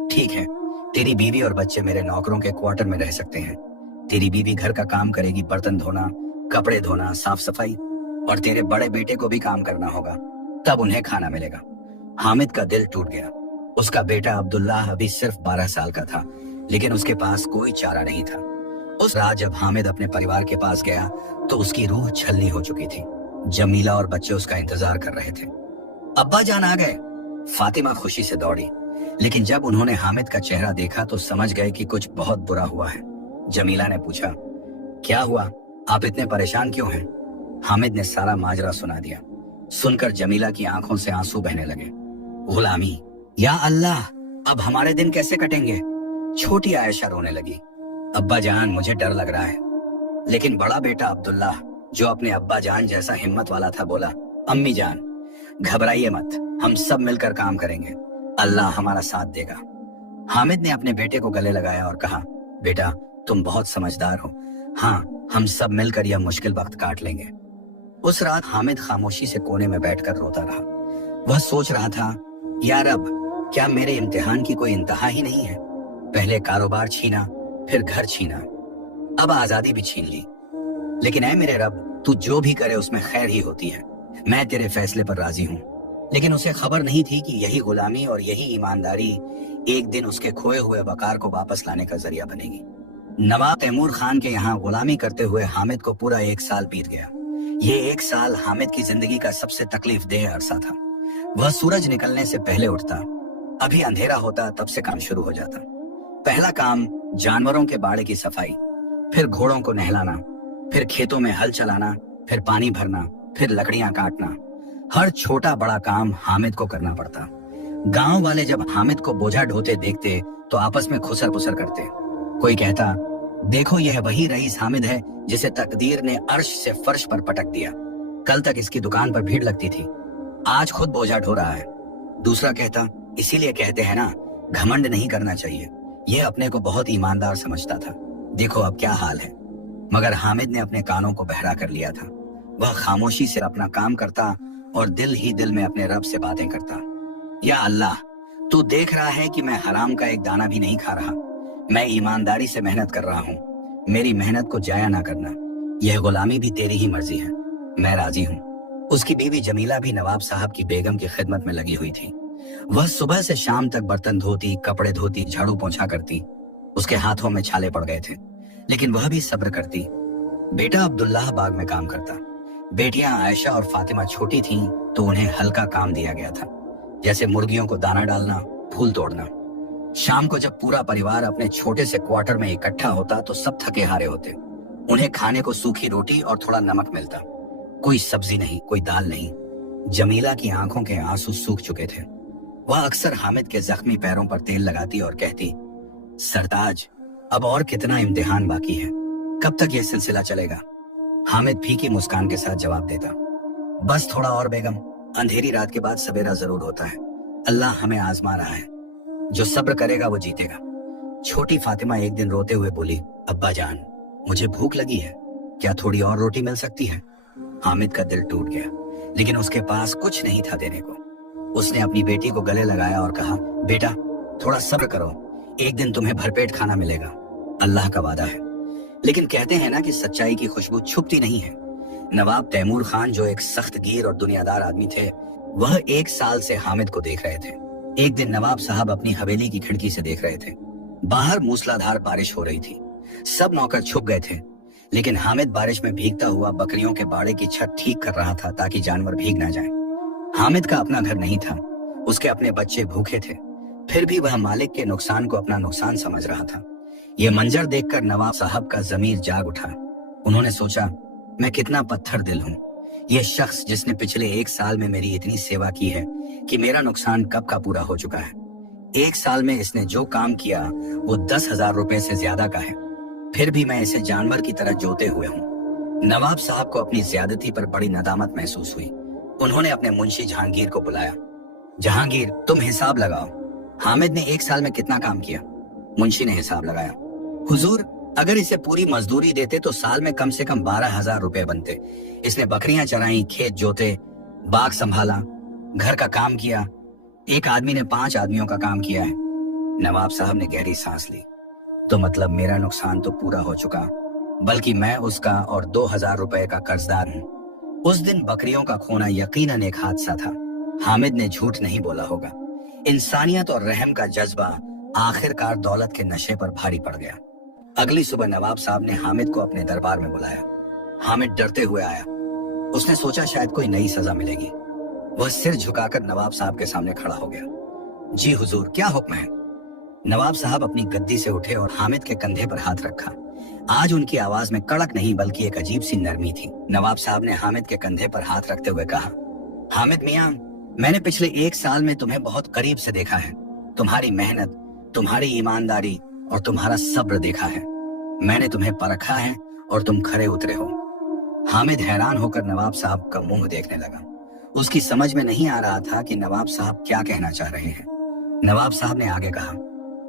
ठीक है, तेरी बीवी और बच्चे मेरे नौकरों के क्वार्टर में रह सकते हैं। तेरी बीवी घर का काम करेगी, बर्तन धोना, कपड़े धोना, साफ सफाई, और तेरे बड़े बेटे को भी काम करना होगा, तब उन्हें खाना मिलेगा। हामिद का दिल टूट गया। उसका बेटा अब्दुल्ला अभी सिर्फ 12 साल का था, लेकिन उसके पास कोई चारा नहीं था। उस रात जब हामिद अपने परिवार के पास गया तो उसकी रूह छलनी हो चुकी थी। जमीला और बच्चे उसका इंतजार कर रहे थे। अब्बा जान आ गए। फातिमा खुशी से दौड़ी, लेकिन जब उन्होंने हामिद का चेहरा देखा तो समझ गए कि कुछ बहुत बुरा हुआ है। जमीला ने पूछा, क्या हुआ, आप इतने परेशान क्यों हैं? हामिद ने सारा माजरा सुना दिया। सुनकर जमीला की आंखों से आंसू बहने लगे। गुलामी, या अल्लाह, अब हमारे दिन कैसे कटेंगे? छोटी आयशा रोने लगी। अब्बा जान, मुझे डर लग रहा है। लेकिन बड़ा बेटा अब्दुल्ला, जो अपने अब्बा जान जैसा हिम्मत वाला था, बोला, अम्मी जान, घबराइए मत, हम सब मिलकर काम करेंगे, अल्लाह हमारा साथ देगा। हामिद ने अपने बेटे को गले लगाया और कहा, बेटा तुम बहुत समझदार हो, हाँ हम सब मिलकर यह मुश्किल वक्त काट लेंगे। उस रात हामिद खामोशी से कोने में बैठकर रोता रहा। वह सोच रहा था, या रब, क्या मेरे इम्तिहान की कोई इंतहा ही नहीं है? पहले कारोबार छीना, फिर घर छीना, अब आजादी भी छीन ली। लेकिन ऐ मेरे रब, तू जो भी करे उसमें खैर ही होती है। मैं तेरे फैसले पर राजी हूँ। लेकिन उसे खबर नहीं थी कि यही गुलामी और यही ईमानदारी एक दिन उसके खोए हुए वकार को वापस लाने का जरिया बनेगी। नवाब तैमूर खान के यहाँ गुलामी करते हुए हामिद को पूरा 1 साल बीत गया। ये 1 साल हामिद की जिंदगी का सबसे तकलीफ देह अरसा था। वह सूरज निकलने से पहले उठता, अभी अंधेरा होता तब से काम शुरू हो जाता। पहला काम जानवरों के बाड़े की सफाई, फिर घोड़ों को नहलाना, फिर खेतों में हल चलाना, फिर पानी भरना, फिर लकड़ियां काटना। हर छोटा बड़ा काम हामिद को करना पड़ता। गांव वाले जब हामिद को बोझा ढोते देखते तो आपस में खुसर पुसर करते। कोई कहता, देखो यह वही रईस हामिद है जिसे तकदीर ने अर्श से फर्श पर पटक दिया। कल तक इसकी दुकान पर भीड़ लगती थी, आज खुद बोझा ढो रहा है। दूसरा कहता, इसीलिए कहते हैं ना, घमंड नहीं करना चाहिए। यह अपने को बहुत ईमानदार समझता था, देखो अब क्या हाल है। मगर हामिद ने अपने कानों को बहरा कर लिया था। वह खामोशी से अपना काम करता और दिल ही दिल में अपने रब से बातें करता। या अल्लाह, तू देख रहा है कि मैं हराम का एक दाना भी नहीं खा रहा। मैं ईमानदारी से मेहनत कर रहा हूँ, मेरी मेहनत को जाया ना करना। यह गुलामी भी तेरी ही मर्जी है, मैं राजी हूँ। उसकी बीवी जमीला भी नवाब साहब की बेगम की खिदमत में लगी हुई थी। वह सुबह से शाम तक बर्तन धोती, कपड़े धोती, झाड़ू पोंछा करती। उसके हाथों में छाले पड़ गए थे, लेकिन वह भी सब्र करती। बेटा अब्दुल्लाह बाग में काम करता। बेटियां आयशा और फातिमा छोटी थीं तो उन्हें हल्का काम दिया गया था, जैसे मुर्गियों को दाना डालना, फूल तोड़ना। शाम को जब पूरा परिवार अपने छोटे से क्वार्टर में इकट्ठा होता तो सब थके हारे होते। उन्हें खाने को सूखी रोटी और थोड़ा नमक मिलता। कोई सब्जी नहीं, कोई दाल नहीं। जमीला की आंखों के आंसू सूख चुके थे। वह अक्सर हामिद के जख्मी पैरों पर तेल लगाती और कहती, सरताज, अब और कितना इम्तिहान बाकी है, कब तक यह सिलसिला चलेगा? हामिद फीकी मुस्कान के साथ जवाब देता, बस थोड़ा और बेगम, अंधेरी रात के बाद सवेरा जरूर होता है। अल्लाह हमें आजमा रहा है, जो सब्र करेगा वो जीतेगा। छोटी फातिमा एक दिन रोते हुए बोली, अब्बा जान, मुझे भूख लगी है, क्या थोड़ी और रोटी मिल सकती है? हामिद का दिल टूट गया, लेकिन उसके पास कुछ नहीं था देने को। उसने अपनी बेटी को गले लगाया और कहा, बेटा थोड़ा सब्र करो, एक दिन तुम्हें भरपेट खाना मिलेगा, अल्लाह का वादा है। लेकिन कहते हैं ना कि सच्चाई की खुशबू छुपती नहीं है। नवाब तैमूर खान, जो एक सख्तगीर और दुनियादार आदमी थे, वह 1 साल से हामिद को देख रहे थे। एक दिन नवाब साहब अपनी हवेली की खिड़की से देख रहे थे। बाहर मूसलाधार बारिश हो रही थी। सब नौकर छुप गए थे, लेकिन हामिद बारिश में भीगता हुआ बकरियों के बाड़े की छत ठीक कर रहा था ताकि जानवर भीग ना जाएं। हामिद का अपना घर नहीं था, उसके अपने बच्चे भूखे थे, फिर भी वह मालिक के नुकसान को अपना नुकसान समझ रहा था। यह मंजर देखकर नवाब साहब का जमीर जाग उठा। उन्होंने सोचा, मैं कितना पत्थर दिल हूँ। यह शख्स जिसने पिछले 1 साल में मेरी इतनी सेवा की है कि मेरा नुकसान कब का पूरा हो चुका है। 1 साल में इसने जो काम किया वो 10,000 रुपए से ज्यादा का है, फिर भी मैं इसे जानवर की तरह जोते हुए हूँ। नवाब साहब को अपनी ज्यादती पर बड़ी नदामत महसूस हुई। उन्होंने अपने मुंशी जहांगीर को बुलाया। जहांगीर, तुम हिसाब लगाओ, हामिद ने 1 साल में कितना काम किया। मुंशी ने हिसाब लगाया। हुजूर, अगर इसे पूरी मजदूरी देते तो साल में कम से कम 12,000 रुपए बनते। इसने बकरियां चराई, खेत जोते, बाग संभाला, घर का काम किया। एक आदमी ने 5 आदमियों का काम किया है। नवाब साहब ने गहरी सांस ली। तो मतलब मेरा नुकसान तो पूरा हो चुका, बल्कि मैं उसका और 2,000 रुपए का कर्जदार हूँ। उस दिन बकरियों का खोना यकीनन एक हादसा था। हामिद ने झूठ नहीं बोला होगा। इंसानियत और रहम का जज्बा आखिरकार दौलत के नशे पर भारी पड़ गया। अगली सुबह नवाब साहब ने हामिद को अपने दरबार में बुलाया। हामिद डरते हुए आया। उसने सोचा शायद कोई नई सजा मिलेगी। वह सिर झुकाकर नवाब साहब के सामने खड़ा हो गया। जी हुजूर, क्या हुक्म है? नवाब साहब अपनी गद्दी से उठे और हामिद के कंधे पर हाथ रखा। आज उनकी आवाज में कड़क नहीं बल्कि एक अजीब सी नरमी थी। नवाब साहब ने हामिद के कंधे पर हाथ रखते हुए कहा, हामिद मियां, मैंने पिछले 1 साल में तुम्हें बहुत करीब से देखा है। तुम्हारी मेहनत, तुम्हारी ईमानदारी और तुम्हारा सब्र देखा है। मैंने तुम्हें परखा है और तुम खरे उतरे हो। हामिद हैरान होकर नवाब साहब का मुंह देखने लगा। उसकी समझ में नहीं आ रहा था कि नवाब साहब क्या कहना चाह रहे हैं। नवाब साहब ने आगे कहा,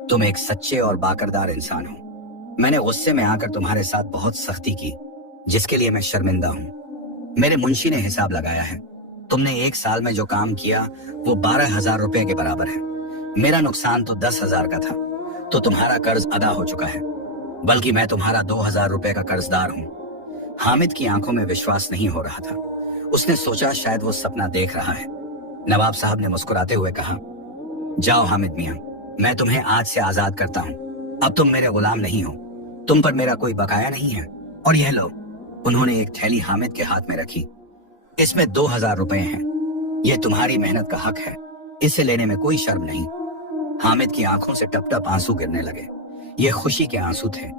तुम एक सच्चे और बाकरदार इंसान हो। मैंने गुस्से में आकर तुम्हारे साथ बहुत सख्ती की, जिसके लिए मैं शर्मिंदा हूँ। मेरे मुंशी ने हिसाब लगाया है। तुमने 1 साल में जो काम किया वो 12,000 रुपए के बराबर है। मेरा नुकसान तो 10,000 का था, तो तुम्हारा कर्ज अदा हो चुका है, बल्कि मैं तुम्हारा 2,000 रुपए का कर्जदार हूँ। हामिद की आंखों में विश्वास नहीं हो रहा था। उसने सोचा शायद वो सपना देख रहा है। नवाब साहब ने मुस्कुराते हुए कहा, जाओ हामिद मियां, मैं तुम्हें आज से आजाद करता हूँ। अब तुम मेरे गुलाम नहीं हो। तुम पर मेरा कोई बकाया नहीं है। और यह लो। उन्होंने एक थैली हामिद के हाथ में रखी। इसमें 2,000 रुपए हैं। यह तुम्हारी मेहनत का हक है। इसे लेने में कोई शर्म नहीं। हामिद की आंखों से टप टप आंसू गिरने लगे। ये खुशी के आंसू थे।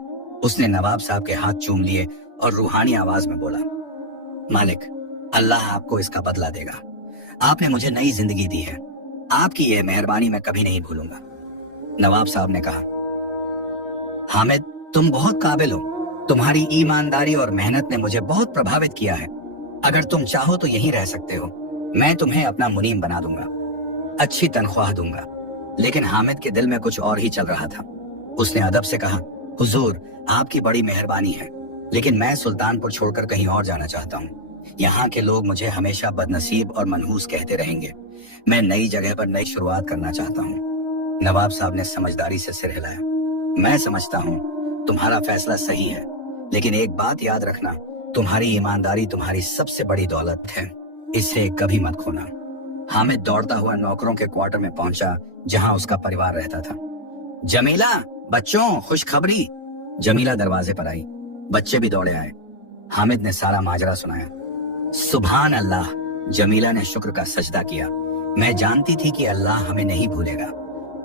उसने नवाब साहब के हाथ चूम लिए और रूहानी आवाज में बोला, मालिक, अल्लाह आपको इसका बदला देगा। आपने मुझे नई जिंदगी दी है। आपकी यह मेहरबानी मैं कभी नहीं भूलूंगा। नवाब साहब ने कहा, हामिद, तुम बहुत काबिल हो। तुम्हारी ईमानदारी और मेहनत ने मुझे बहुत प्रभावित किया है। अगर तुम चाहो तो यहीं रह सकते हो। मैं तुम्हें अपना मुनीम बना दूंगा, अच्छी तनख्वाह दूंगा। लेकिन हामिद के दिल में कुछ और ही चल रहा था। उसने अदब से कहा, हुजूर, आपकी बड़ी मेहरबानी है, लेकिन मैं सुल्तानपुर छोड़कर कहीं और जाना चाहता हूँ। यहाँ के लोग मुझे हमेशा बदनसीब और मनहूस कहते रहेंगे। मैं नई जगह पर नई शुरुआत करना चाहता हूँ। नवाब साहब ने समझदारी से सिर हिलाया। मैं समझता हूँ तुम्हारा फैसला सही है, लेकिन एक बात याद रखना, तुम्हारी ईमानदारी तुम्हारी सबसे बड़ी दौलत है। इसे कभी मत खोना। हामिद दौड़ता हुआ नौकरों के क्वार्टर में पहुंचा, जहां उसका परिवार रहता था। जमीला, बच्चों, खुशखबरी। जमीला दरवाजे पर आई। बच्चे भी दौड़े आए। हामिद ने सारा माजरा सुनाया। सुभान अल्लाह। जमीला ने शुक्र का सजदा किया। मैं जानती थी कि अल्लाह हमें नहीं भूलेगा।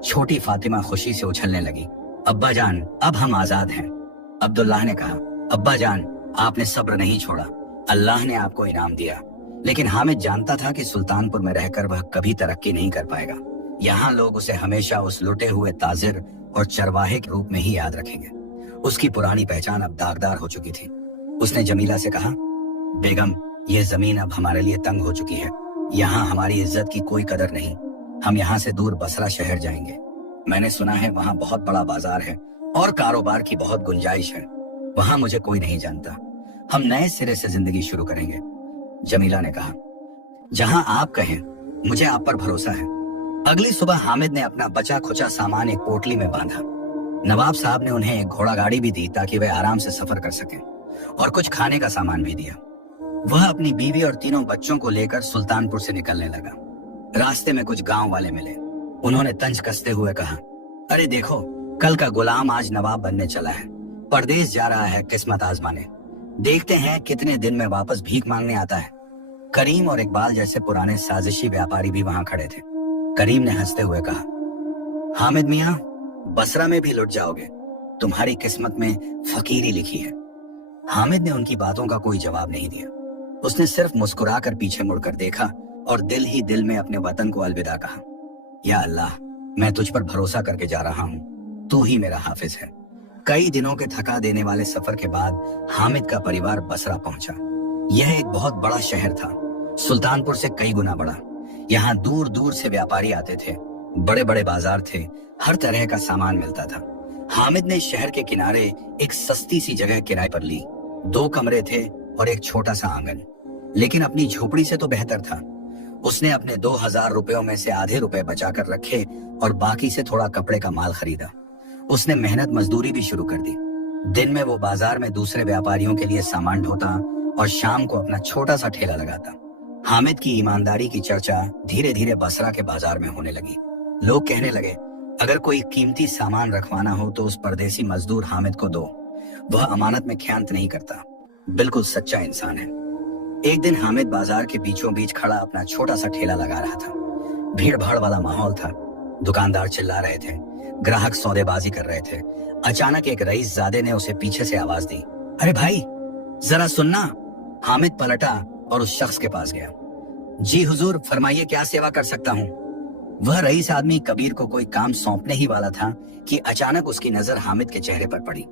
छोटी फातिमा खुशी से उछलने लगी। अब्बा जान, अब हम आजाद हैं। अब्दुल्लाह ने कहा, अब्बा जान, आपने सब्र नहीं छोड़ा। अल्लाह ने आपको इनाम दिया। लेकिन हामिद जानता था कि सुल्तानपुर में रहकर वह कभी तरक्की नहीं कर पाएगा। यहाँ लोग उसे हमेशा उस लुटे हुए ताजिर और चरवाहे के रूप में ही याद रखेंगे। उसकी पुरानी पहचान अब दागदार हो चुकी थी। उसने जमीला से कहा, बेगम, ये जमीन अब हमारे लिए तंग हो चुकी है। यहाँ हमारी इज्जत की कोई कदर नहीं। हम यहाँ से दूर बसरा शहर जाएंगे। मैंने सुना है वहाँ बहुत बड़ा बाजार है और कारोबार की बहुत गुंजाइश है। वहाँ मुझे कोई नहीं जानता। हम नए सिरे से जिंदगी शुरू करेंगे। जमीला ने कहा, जहाँ आप कहें, मुझे आप पर भरोसा है। अगली सुबह हामिद ने अपना बचा खुचा सामान एक पोटली में बांधा। नवाब साहब ने उन्हें एक घोड़ा गाड़ी भी दी ताकि वे आराम से सफर कर सकें, और कुछ खाने का सामान भी दिया। वह अपनी बीवी और तीनों बच्चों को लेकर सुल्तानपुर से निकलने लगा। रास्ते में कुछ गांव वाले मिले। उन्होंने तंज कसते हुए कहा, अरे देखो, कल का गुलाम आज नवाब बनने चला है, परदेश जा रहा है किस्मत आजमाने। देखते हैं कितने दिन में वापस भीख मांगने आता है। करीम और इकबाल जैसे पुराने साजिशी व्यापारी भी वहां खड़े थे। करीम ने हंसते हुए कहा, हामिद मियां, बसरा में भी लुट जाओगे, तुम्हारी किस्मत में फकीरी लिखी है। हामिद ने उनकी बातों का कोई जवाब नहीं दिया। उसने सिर्फ मुस्कुराकर पीछे मुड़कर देखा और दिल ही दिल में अपने वतन को अलविदा कहा। या अल्लाह, मैं तुझ पर भरोसा करके जा रहा हूँ, तू ही मेरा हाफिज है। कई दिनों के थका देने वाले सफर के बाद हामिद का परिवार बसरा पहुंचा। यह एक बहुत बड़ा शहर था, सुल्तानपुर से कई गुना बड़ा। यहाँ दूर दूर से व्यापारी आते थे, बड़े बड़े बाजार थे, हर तरह का सामान मिलता था। हामिद ने शहर के किनारे एक सस्ती सी जगह किराए पर ली। 2 कमरे थे और एक छोटा सा आंगन, लेकिन अपनी झोपड़ी से तो बेहतर था। उसने अपने 2000 रुपयों में से आधे रुपए बचाकर रखे और बाकी से थोड़ा कपड़े का माल खरीदा। उसने मेहनत मजदूरी भी शुरू कर दी। दिन में वो बाजार में दूसरे व्यापारियों के लिए सामान ढोता और शाम को अपना छोटा सा ठेला लगाता। हामिद की ईमानदारी की चर्चा धीरे धीरे बसरा के बाजार में होने लगी। लोग कहने लगे, अगर कोई कीमती सामान रखवाना हो तो उस परदेसी मजदूर हामिद को दो, वह अमानत में खयानत नहीं करता, बिल्कुल सच्चा इंसान है। एक दिन हामिद बाजार के बीचों बीच खड़ा अपना छोटा सा ठेला लगा रहा था। भीड़ भाड़ वाला माहौल था, दुकानदार चिल्ला रहे थे, ग्राहक सौदेबाजी कर रहे थे। अचानक एक रईस ज़ादे ने उसे पीछे से आवाज दी, अरे भाई जरा सुनना। हामिद पलटा और उस शख्स के पास गया। जी हुजूर, फरमाइए, क्या सेवा कर सकता हूँ। वह रईस आदमी कबीर को कोई काम सौंपने ही वाला था कि अचानक उसकी नजर हामिद के चेहरे पर पड़ी।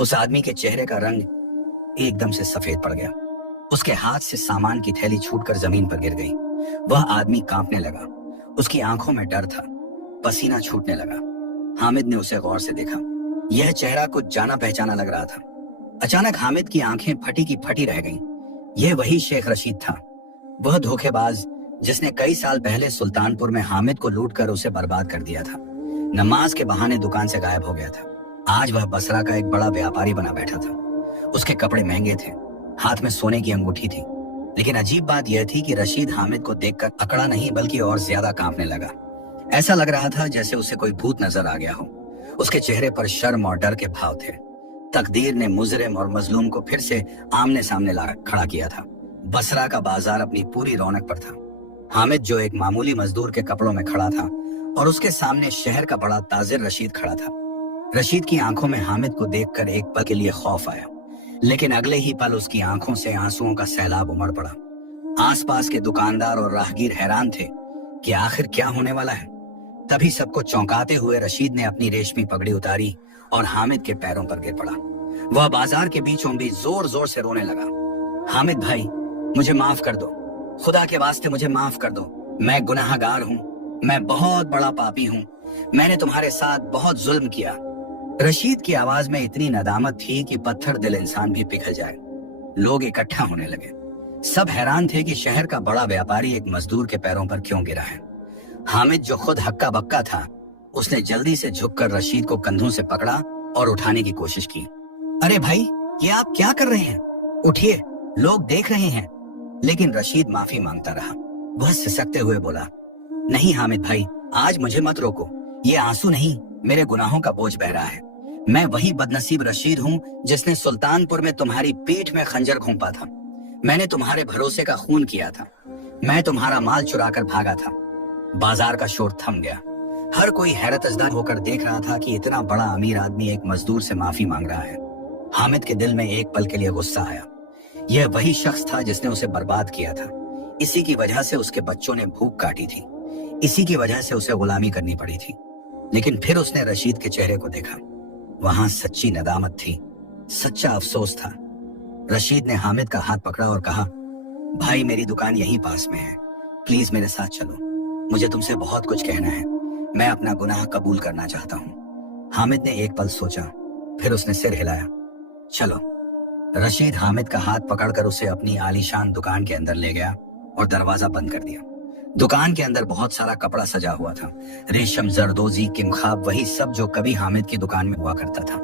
उस आदमी के चेहरे का रंग एकदम से सफेद पड़ गया। उसके हाथ से सामान की थैली छूटकर जमीन पर गिर गई। वह आदमी कांपने लगा, उसकी आंखों में डर था, पसीना छूटने लगा। हामिद ने उसे गौर से देखा। यह चेहरा कुछ जाना पहचाना लग रहा था। अचानक हामिद की आंखें फटी की फटी रह गईं। यह वही शेख रशीद था, वह धोखेबाज जिसने कई साल पहले सुल्तानपुर में हामिद को लूटकर उसे बर्बाद कर दिया था। नमाज के बहाने दुकान से गायब हो गया था। आज वह बसरा का एक बड़ा व्यापारी बना बैठा था। उसके कपड़े महंगे थे, हाथ में सोने की अंगूठी थी। लेकिन अजीब बात यह थी कि रशीद हामिद को देखकर अकड़ा नहीं बल्कि और ज्यादा कांपने लगा। ऐसा लग रहा था जैसे उसे कोई भूत नजर आ गया हो। उसके चेहरे पर शर्म और डर के भाव थे। तकदीर ने मुजरिम और मजलूम को फिर से आमने सामने ला खड़ा किया था। बसरा का बाजार अपनी पूरी रौनक पर था। हामिद जो एक मामूली मजदूर के कपड़ों में खड़ा था और उसके सामने शहर का बड़ा ताजिर रशीद खड़ा था। रशीद की आंखों में हामिद को देखकर एक पल के लिए खौफ आया, लेकिन अगले ही पल उसकी आंखों से आंसुओं का सैलाब उमड़ पड़ा। आसपास के दुकानदार और राहगीर हैरान थे कि आखिर क्या होने वाला है। तभी सबको चौंकाते हुए रशीद ने अपनी रेशमी पगड़ी उतारी और हामिद के पैरों पर गिर पड़ा। वह बाजार के बीचों बीच जोर जोर से रोने लगा। हामिद भाई, मुझे माफ कर दो, खुदा के वास्ते मुझे माफ कर दो। मैं गुनाहगार हूँ, मैं बहुत बड़ा पापी हूँ, मैंने तुम्हारे साथ बहुत जुल्म किया। रशीद की आवाज में इतनी नदामत थी कि पत्थर दिल इंसान भी पिघल जाए। लोग इकट्ठा होने लगे। सब हैरान थे कि शहर का बड़ा व्यापारी एक मजदूर के पैरों पर क्यों गिरा है। हामिद जो खुद हक्का बक्का था, उसने जल्दी से झुककर रशीद को कंधों से पकड़ा और उठाने की कोशिश की। अरे भाई, ये आप क्या कर रहे हैं? उठिए, लोग देख रहे हैं। लेकिन रशीद माफी मांगता रहा। वह सिसकते हुए बोला, नहीं हामिद भाई, आज मुझे मत रोको। ये आंसू नहीं, मेरे गुनाहों का बोझ बह रहा है। मैं वही बदनसीब रशीद हूँ जिसने सुल्तानपुर में तुम्हारी पीठ में खंजर घोंपा था। मैंने तुम्हारे भरोसे का खून किया था। मैं तुम्हारा माल चुराकर भागा था। बाजार का शोर थम गया। हर कोई हैरतजदा होकर देख रहा था कि इतना बड़ा अमीर आदमी एक मजदूर से माफी मांग रहा है। हामिद के दिल में एक पल के लिए गुस्सा आया। यह वही शख्स था जिसने उसे बर्बाद किया था। इसी की वजह से उसके बच्चों ने भूख काटी थी, इसी की वजह से उसे गुलामी करनी पड़ी थी। लेकिन फिर उसने रशीद के चेहरे को देखा। वहां सच्ची नदामत थी, सच्चा अफसोस था। रशीद ने हामिद का हाथ पकड़ा और कहा, भाई मेरी दुकान यहीं पास में है, प्लीज मेरे साथ चलो, मुझे तुमसे बहुत कुछ कहना है। मैं अपना गुनाह कबूल करना चाहता हूँ। हामिद ने एक पल सोचा, फिर उसने सिर हिलाया। चलो। रशीद हामिद का हाथ पकड़कर उसे अपनी आलीशान दुकान के अंदर ले गया और दरवाजा बंद कर दिया। दुकान के अंदर बहुत सारा कपड़ा सजा हुआ था, रेशम, जरदोजी, किमखाब, वही सब जो कभी हामिद की दुकान में हुआ करता था।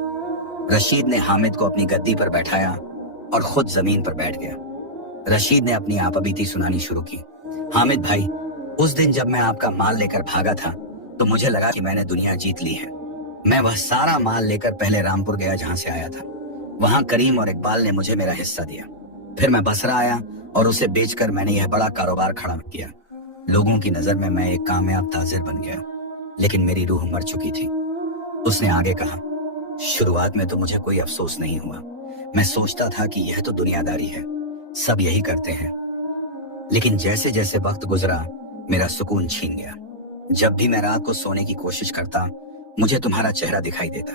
रशीद ने हामिद को अपनी गद्दी पर बैठाया और खुद जमीन पर बैठ गया। रशीद ने अपनी आपबीती सुनानी शुरू की। हामिद भाई, उस दिन जब मैं आपका माल लेकर भागा था तो मुझे लगा कि मैंने दुनिया जीत ली है। मैं वह सारा माल लेकर पहले रामपुर गया जहां से आया था। वहां करीम और इकबाल ने मुझे मेरा हिस्सा दिया। फिर मैं बसरा आया और उसे बेचकर मैंने यह बड़ा कारोबार खड़ा किया। लोगों की नजर में मैं एक कामयाब ताजिर बन गया, लेकिन मेरी रूह मर चुकी थी। उसने आगे कहा, शुरुआत में तो मुझे कोई अफसोस नहीं हुआ। मैं सोचता था कि यह तो दुनियादारी है, सब यही करते हैं। लेकिन जैसे जैसे वक्त गुजरा मेरा सुकून छीन गया। जब भी मैं रात को सोने की कोशिश करता मुझे तुम्हारा चेहरा दिखाई देता।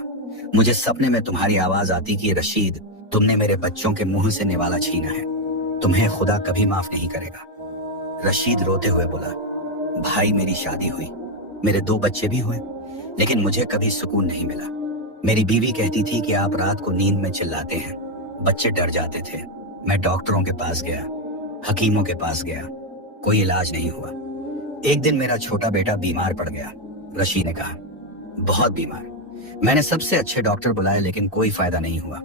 मुझे सपने में तुम्हारी आवाज आती कि रशीद, तुमने मेरे बच्चों के मुंह से निवाला छीना है, तुम्हें खुदा कभी माफ नहीं करेगा। रशीद रोते हुए बोला, भाई मेरी शादी हुई, मेरे 2 बच्चे भी हुए, लेकिन मुझे कभी सुकून नहीं मिला। मेरी बीवी कहती थी कि आप रात को नींद में चिल्लाते हैं, बच्चे डर जाते थे। मैं डॉक्टरों के पास गया, हकीमों के पास गया, कोई इलाज नहीं हुआ। एक दिन मेरा छोटा बेटा बीमार पड़ गया। रशीद ने कहा, बहुत बीमार। मैंने सबसे अच्छे डॉक्टर बुलाए लेकिन कोई फायदा नहीं हुआ।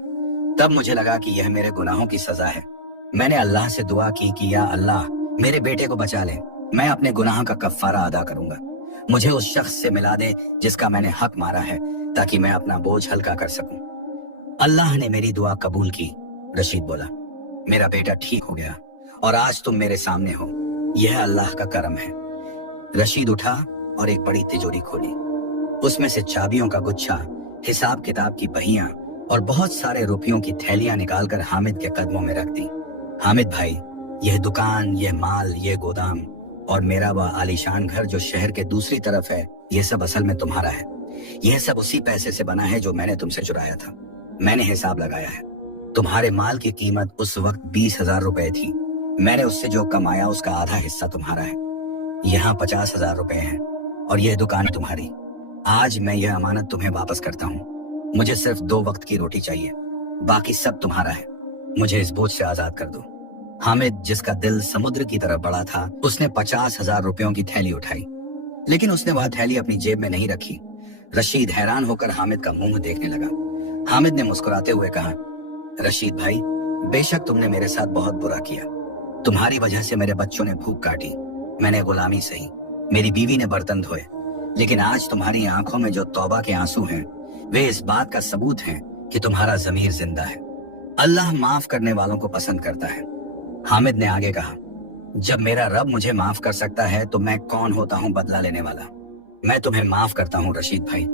तब मुझे लगा कि यह मेरे गुनाहों की सजा है। मैंने अल्लाह से दुआ की कि या अल्लाह मेरे बेटे को बचा ले, मैं अपने गुनाह का कफ्फारा अदा करूंगा। मुझे उस शख्स से मिला दे जिसका मैंने हक मारा है, ताकि मैं अपना बोझ हल्का कर सकूं। अल्लाह ने मेरी दुआ कबूल की। रशीद बोला, मेरा बेटा ठीक हो गया और आज तुम मेरे सामने हो, यह अल्लाह का करम है। रशीद उठा और एक बड़ी तिजोरी खोली। उसमें से चाबियों का गुच्छा, हिसाब किताब की बहियां और बहुत सारे रुपयों की थैलियां निकालकर हामिद के कदमों में रख दी। हामिद भाई, यह दुकान, यह माल, यह गोदाम और मेरा वह आलीशान घर जो शहर के दूसरी तरफ है, यह सब असल में तुम्हारा है। यह सब उसी पैसे से बना है जो मैंने तुमसे चुराया था। मैंने हिसाब लगाया है, तुम्हारे माल की कीमत उस वक्त 20,000 रुपए थी। मैंने उससे जो कमाया उसका आधा हिस्सा तुम्हारा है। यहाँ 50,000 रुपए हैं और यह दुकान तुम्हारी। आज मैं यह अमानत तुम्हें वापस करता हूँ। मुझे सिर्फ 2 वक्त की रोटी चाहिए, बाकी सब तुम्हारा है। मुझे इस बोझ से आजाद कर दो। हामिद, जिसका दिल समुद्र की तरफ बड़ा था, उसने 50,000 रुपयों की थैली उठाई, लेकिन उसने वह थैली अपनी जेब में नहीं रखी। रशीद हैरान होकर हामिद का मुंह देखने लगा। हामिद ने मुस्कुराते हुए कहा, रशीद भाई, बेशक तुमने मेरे साथ बहुत बुरा किया। तुम्हारी वजह से मेरे बच्चों ने भूख काटी, मैंने गुलामी सही, मेरी बीवी ने बर्तन धोए, लेकिन आज तुम्हारी आंखों में जो तौबा के आंसू हैं, वे इस बात का सबूत हैं कि तुम्हारा ज़मीर जिंदा है। अल्लाह माफ करने वालों को पसंद करता है। हामिद ने आगे कहा, जब मेरा रब मुझे माफ कर सकता है तो मैं कौन होता हूँ बदला लेने वाला। मैं तुम्हें माफ करता हूँ रशीद भाई।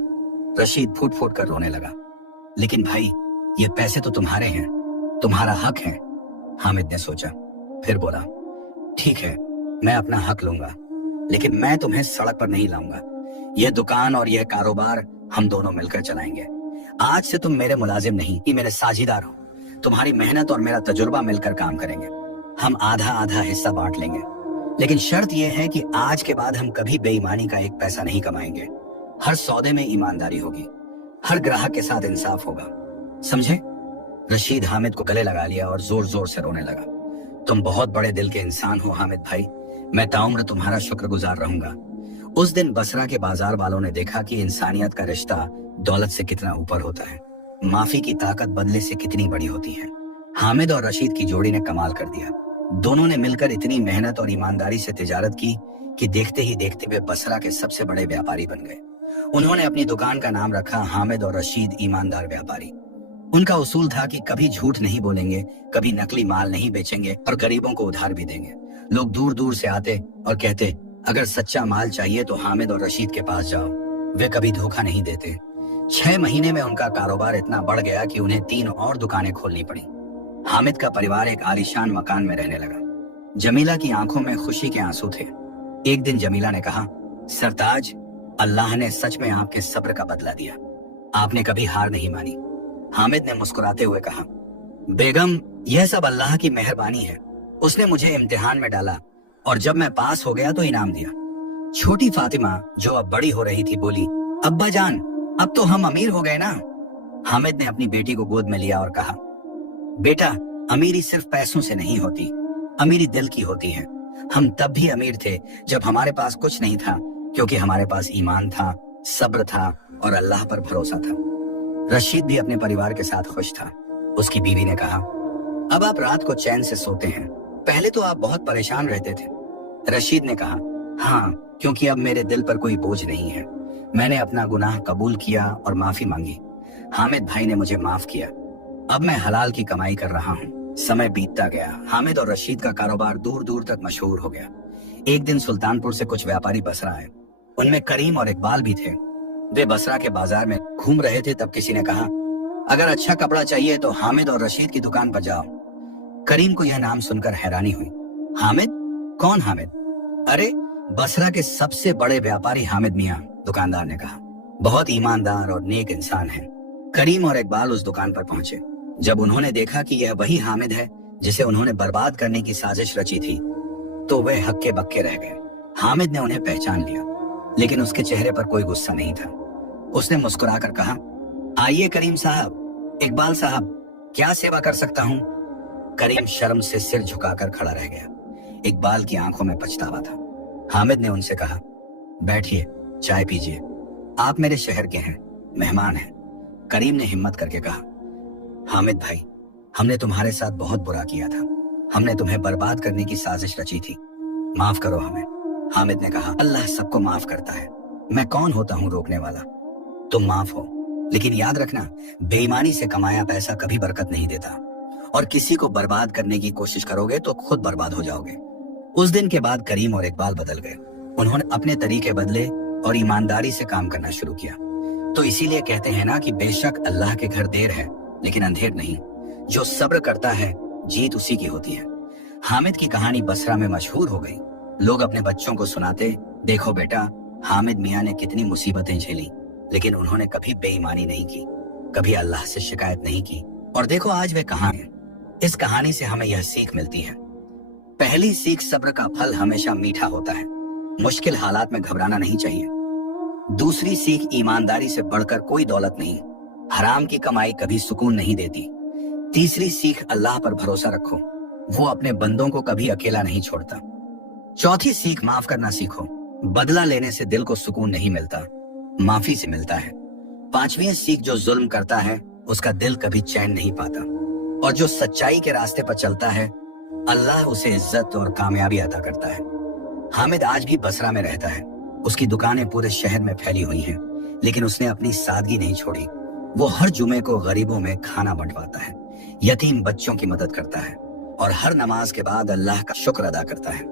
रशीद फूट फूट कर रोने लगा। लेकिन भाई, ये पैसे तो तुम्हारे हैं, तुम्हारा हक है। हामिद ने सोचा, फिर बोला, ठीक है, मैं अपना हक लूंगा, लेकिन मैं तुम्हें सड़क पर नहीं लाऊंगा। यह दुकान और यह कारोबार हम दोनों मिलकर चलाएंगे। आज से तुम मेरे मुलाजिम नहीं, कि मेरे साझीदार हो। तुम्हारी मेहनत और मेरा तजुर्बा मिलकर काम करेंगे। हम आधा आधा हिस्सा बांट लेंगे, लेकिन शर्त यह है कि आज के बाद हम कभी बेईमानी का एक पैसा नहीं कमाएंगे। हर सौदे में ईमानदारी होगी, हर ग्राहक के साथ इंसाफ होगा, समझे? रशीद हामिद को गले लगा लिया और जोर जोर से रोने लगा। तुम बहुत बड़े दिल के इंसान हो हामिद भाई, मैं ताउम्र तुम्हारा शुक्रगुजार रहूंगा। उस दिन बसरा के बाजार वालों ने देखा कि इंसानियत का रिश्ता दौलत से कितना ऊपर होता है, माफी की ताकत बदले से कितनी बड़ी होती है। हामिद और रशीद की जोड़ी ने कमाल कर दिया। दोनों ने मिलकर इतनी मेहनत और ईमानदारी से तिजारत की कि देखते ही देखते वे बसरा के सबसे बड़े व्यापारी बन गए। उन्होंने अपनी दुकान का नाम रखा हामिद और रशीद ईमानदार व्यापारी। उनका उसूल था कि कभी झूठ नहीं बोलेंगे, कभी नकली माल नहीं बेचेंगे और गरीबों को उधार भी देंगे। लोग दूर दूर से आते और कहते, अगर सच्चा माल चाहिए तो हामिद और रशीद के पास जाओ, वे कभी धोखा नहीं देते। 6 महीने में उनका कारोबार इतना बढ़ गया कि उन्हें 3 और दुकानें खोलनी पड़ी। हामिद का परिवार एक आलीशान मकान में रहने लगा। जमीला की आंखों में खुशी के आंसू थे। एक दिन जमीला ने कहा, सरताज, अल्लाह ने सच में आपके सब्र का बदला दिया, आपने कभी हार नहीं मानी। हामिद ने मुस्कुराते हुए कहा, बेगम, यह सब अल्लाह की मेहरबानी है। उसने मुझे इम्तिहान में डाला और जब मैं पास हो गया तो इनाम दिया। छोटी फातिमा, जो अब बड़ी हो रही थी, बोली, अब्बा जान, अब तो हम अमीर हो गए ना। हामिद ने अपनी बेटी को गोद में लिया और कहा, बेटा, अमीरी सिर्फ पैसों से नहीं होती, अमीरी दिल की होती है। हम तब भी अमीर थे जब हमारे पास कुछ नहीं था, क्योंकि हमारे पास ईमान था, सब्र था और अल्लाह पर भरोसा था। रशीद भी अपने परिवार के साथ खुश था। उसकी बीवी ने कहा, अब आप रात को चैन से सोते हैं, पहले तो आप बहुत परेशान रहते थे। रशीद ने कहा, हाँ, क्योंकि अब मेरे दिल पर कोई बोझ नहीं है। मैंने अपना गुनाह कबूल किया और माफी मांगी। हामिद भाई ने मुझे माफ किया। अब मैं हलाल की कमाई कर रहा हूँ। समय बीतता गया। हामिद और रशीद का कारोबार दूर दूर तक मशहूर हो गया। एक दिन सुल्तानपुर से कुछ व्यापारी बसरा आए। उनमें करीम और इकबाल भी थे। वे बसरा के बाजार में घूम रहे थे, तब किसी ने कहा, अगर अच्छा कपड़ा चाहिए तो हामिद और रशीद की दुकान पर जाओ। करीम को यह नाम सुनकर हैरानी हुई। हामिद? कौन हामिद? अरे, बसरा के सबसे बड़े व्यापारी हामिद मियां, दुकानदार ने कहा। बहुत ईमानदार और नेक इंसान है। करीम और इकबाल उस दुकान पर पहुंचे। जब उन्होंने देखा कि यह वही हामिद है जिसे उन्होंने बर्बाद करने की साजिश रची थी, तो वे हक्के बक्के रह गए। हामिद ने उन्हें पहचान लिया, लेकिन उसके चेहरे पर कोई गुस्सा नहीं था। उसने मुस्कुराकर कहा, आइए करीम साहब, इकबाल साहब, क्या सेवा कर सकता हूँ? करीम शर्म से सिर झुकाकर खड़ा रह गया। इकबाल की आंखों में पछतावा था। हामिद ने उनसे कहा, बैठिए, चाय पीजिए। आप मेरे शहर के हैं, मेहमान हैं। करीम ने हिम्मत करके कहा, हामिद भाई, हमने तुम्हारे साथ बहुत बुरा किया था। हमने तुम्हें बर्बाद करने की साजिश रची थी। माफ करो हमें। हामिद ने कहा, अल्लाह सबको माफ करता है। मैं कौन होता हूँ रोकने वाला? तुम माफ हो, लेकिन याद रखना, बेईमानी से कमाया पैसा कभी बरकत नहीं देता, और किसी को बर्बाद करने की कोशिश करोगे तो खुद बर्बाद हो जाओगे। उस दिन के बाद करीम और इकबाल बदल गए। उन्होंने अपने तरीके बदले और ईमानदारी से काम करना शुरू किया। तो इसीलिए कहते हैं ना कि बेशक अल्लाह के घर देर है, लेकिन अंधेर नहीं। जो सब्र करता है, जीत उसी की होती है। हामिद की कहानी बसरा में मशहूर हो गई। लोग अपने बच्चों को सुनाते, देखो बेटा, हामिद मियां ने कितनी मुसीबतें झेली, लेकिन उन्होंने कभी बेईमानी नहीं की, कभी अल्लाह से शिकायत नहीं की, और देखो आज वे कहाँ हैं। इस कहानी से हमें यह सीख मिलती है। पहली सीख, सब्र का फल हमेशा मीठा होता है। मुश्किल हालात में घबराना नहीं चाहिए। दूसरी सीख, ईमानदारी से बढ़कर कोई दौलत नहीं। हराम की कमाई कभी सुकून नहीं देती। तीसरी सीख, अल्लाह पर भरोसा रखो, वो अपने बंदों को कभी अकेला नहीं छोड़ता। चौथी सीख, माफ करना सीखो। बदला लेने से दिल को सुकून नहीं मिलता, माफी से मिलता है। पांचवी सीख, जो जुल्म करता है उसका दिल कभी चैन नहीं पाता, और जो सच्चाई के रास्ते पर चलता है, अल्लाह उसे इज्जत और कामयाबी अता करता है। हामिद आज भी बसरा में रहता है। उसकी दुकानें पूरे शहर में फैली हुई हैं, लेकिन उसने अपनी सादगी नहीं छोड़ी। वो हर जुमे को गरीबों में खाना बंटवाता है, यतीम बच्चों की मदद करता है, और हर नमाज के बाद अल्लाह का शुक्र अदा करता है।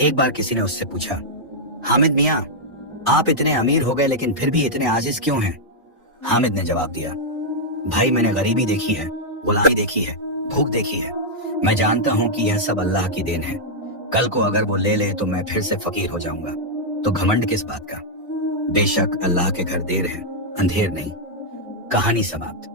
एक बार किसी ने उससे पूछा, हामिद मियां, आप इतने अमीर हो गए लेकिन फिर भी इतने आजिज क्यों हैं? हामिद ने जवाब दिया, भाई, मैंने गरीबी देखी है, गुलामी देखी है, भूख देखी है। मैं जानता हूँ कि यह सब अल्लाह की देन है। कल को अगर वो ले ले तो मैं फिर से फकीर हो जाऊंगा, तो घमंड किस बात का? बेशक अल्लाह के घर देर है, अंधेर नहीं। कहानी समाप्त।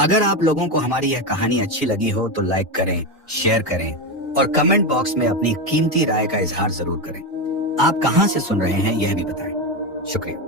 अगर आप लोगों को हमारी यह कहानी अच्छी लगी हो तो लाइक करें, शेयर करें, और कमेंट बॉक्स में अपनी कीमती राय का इजहार जरूर करें। आप कहां से सुन रहे हैं यह भी बताएं। शुक्रिया।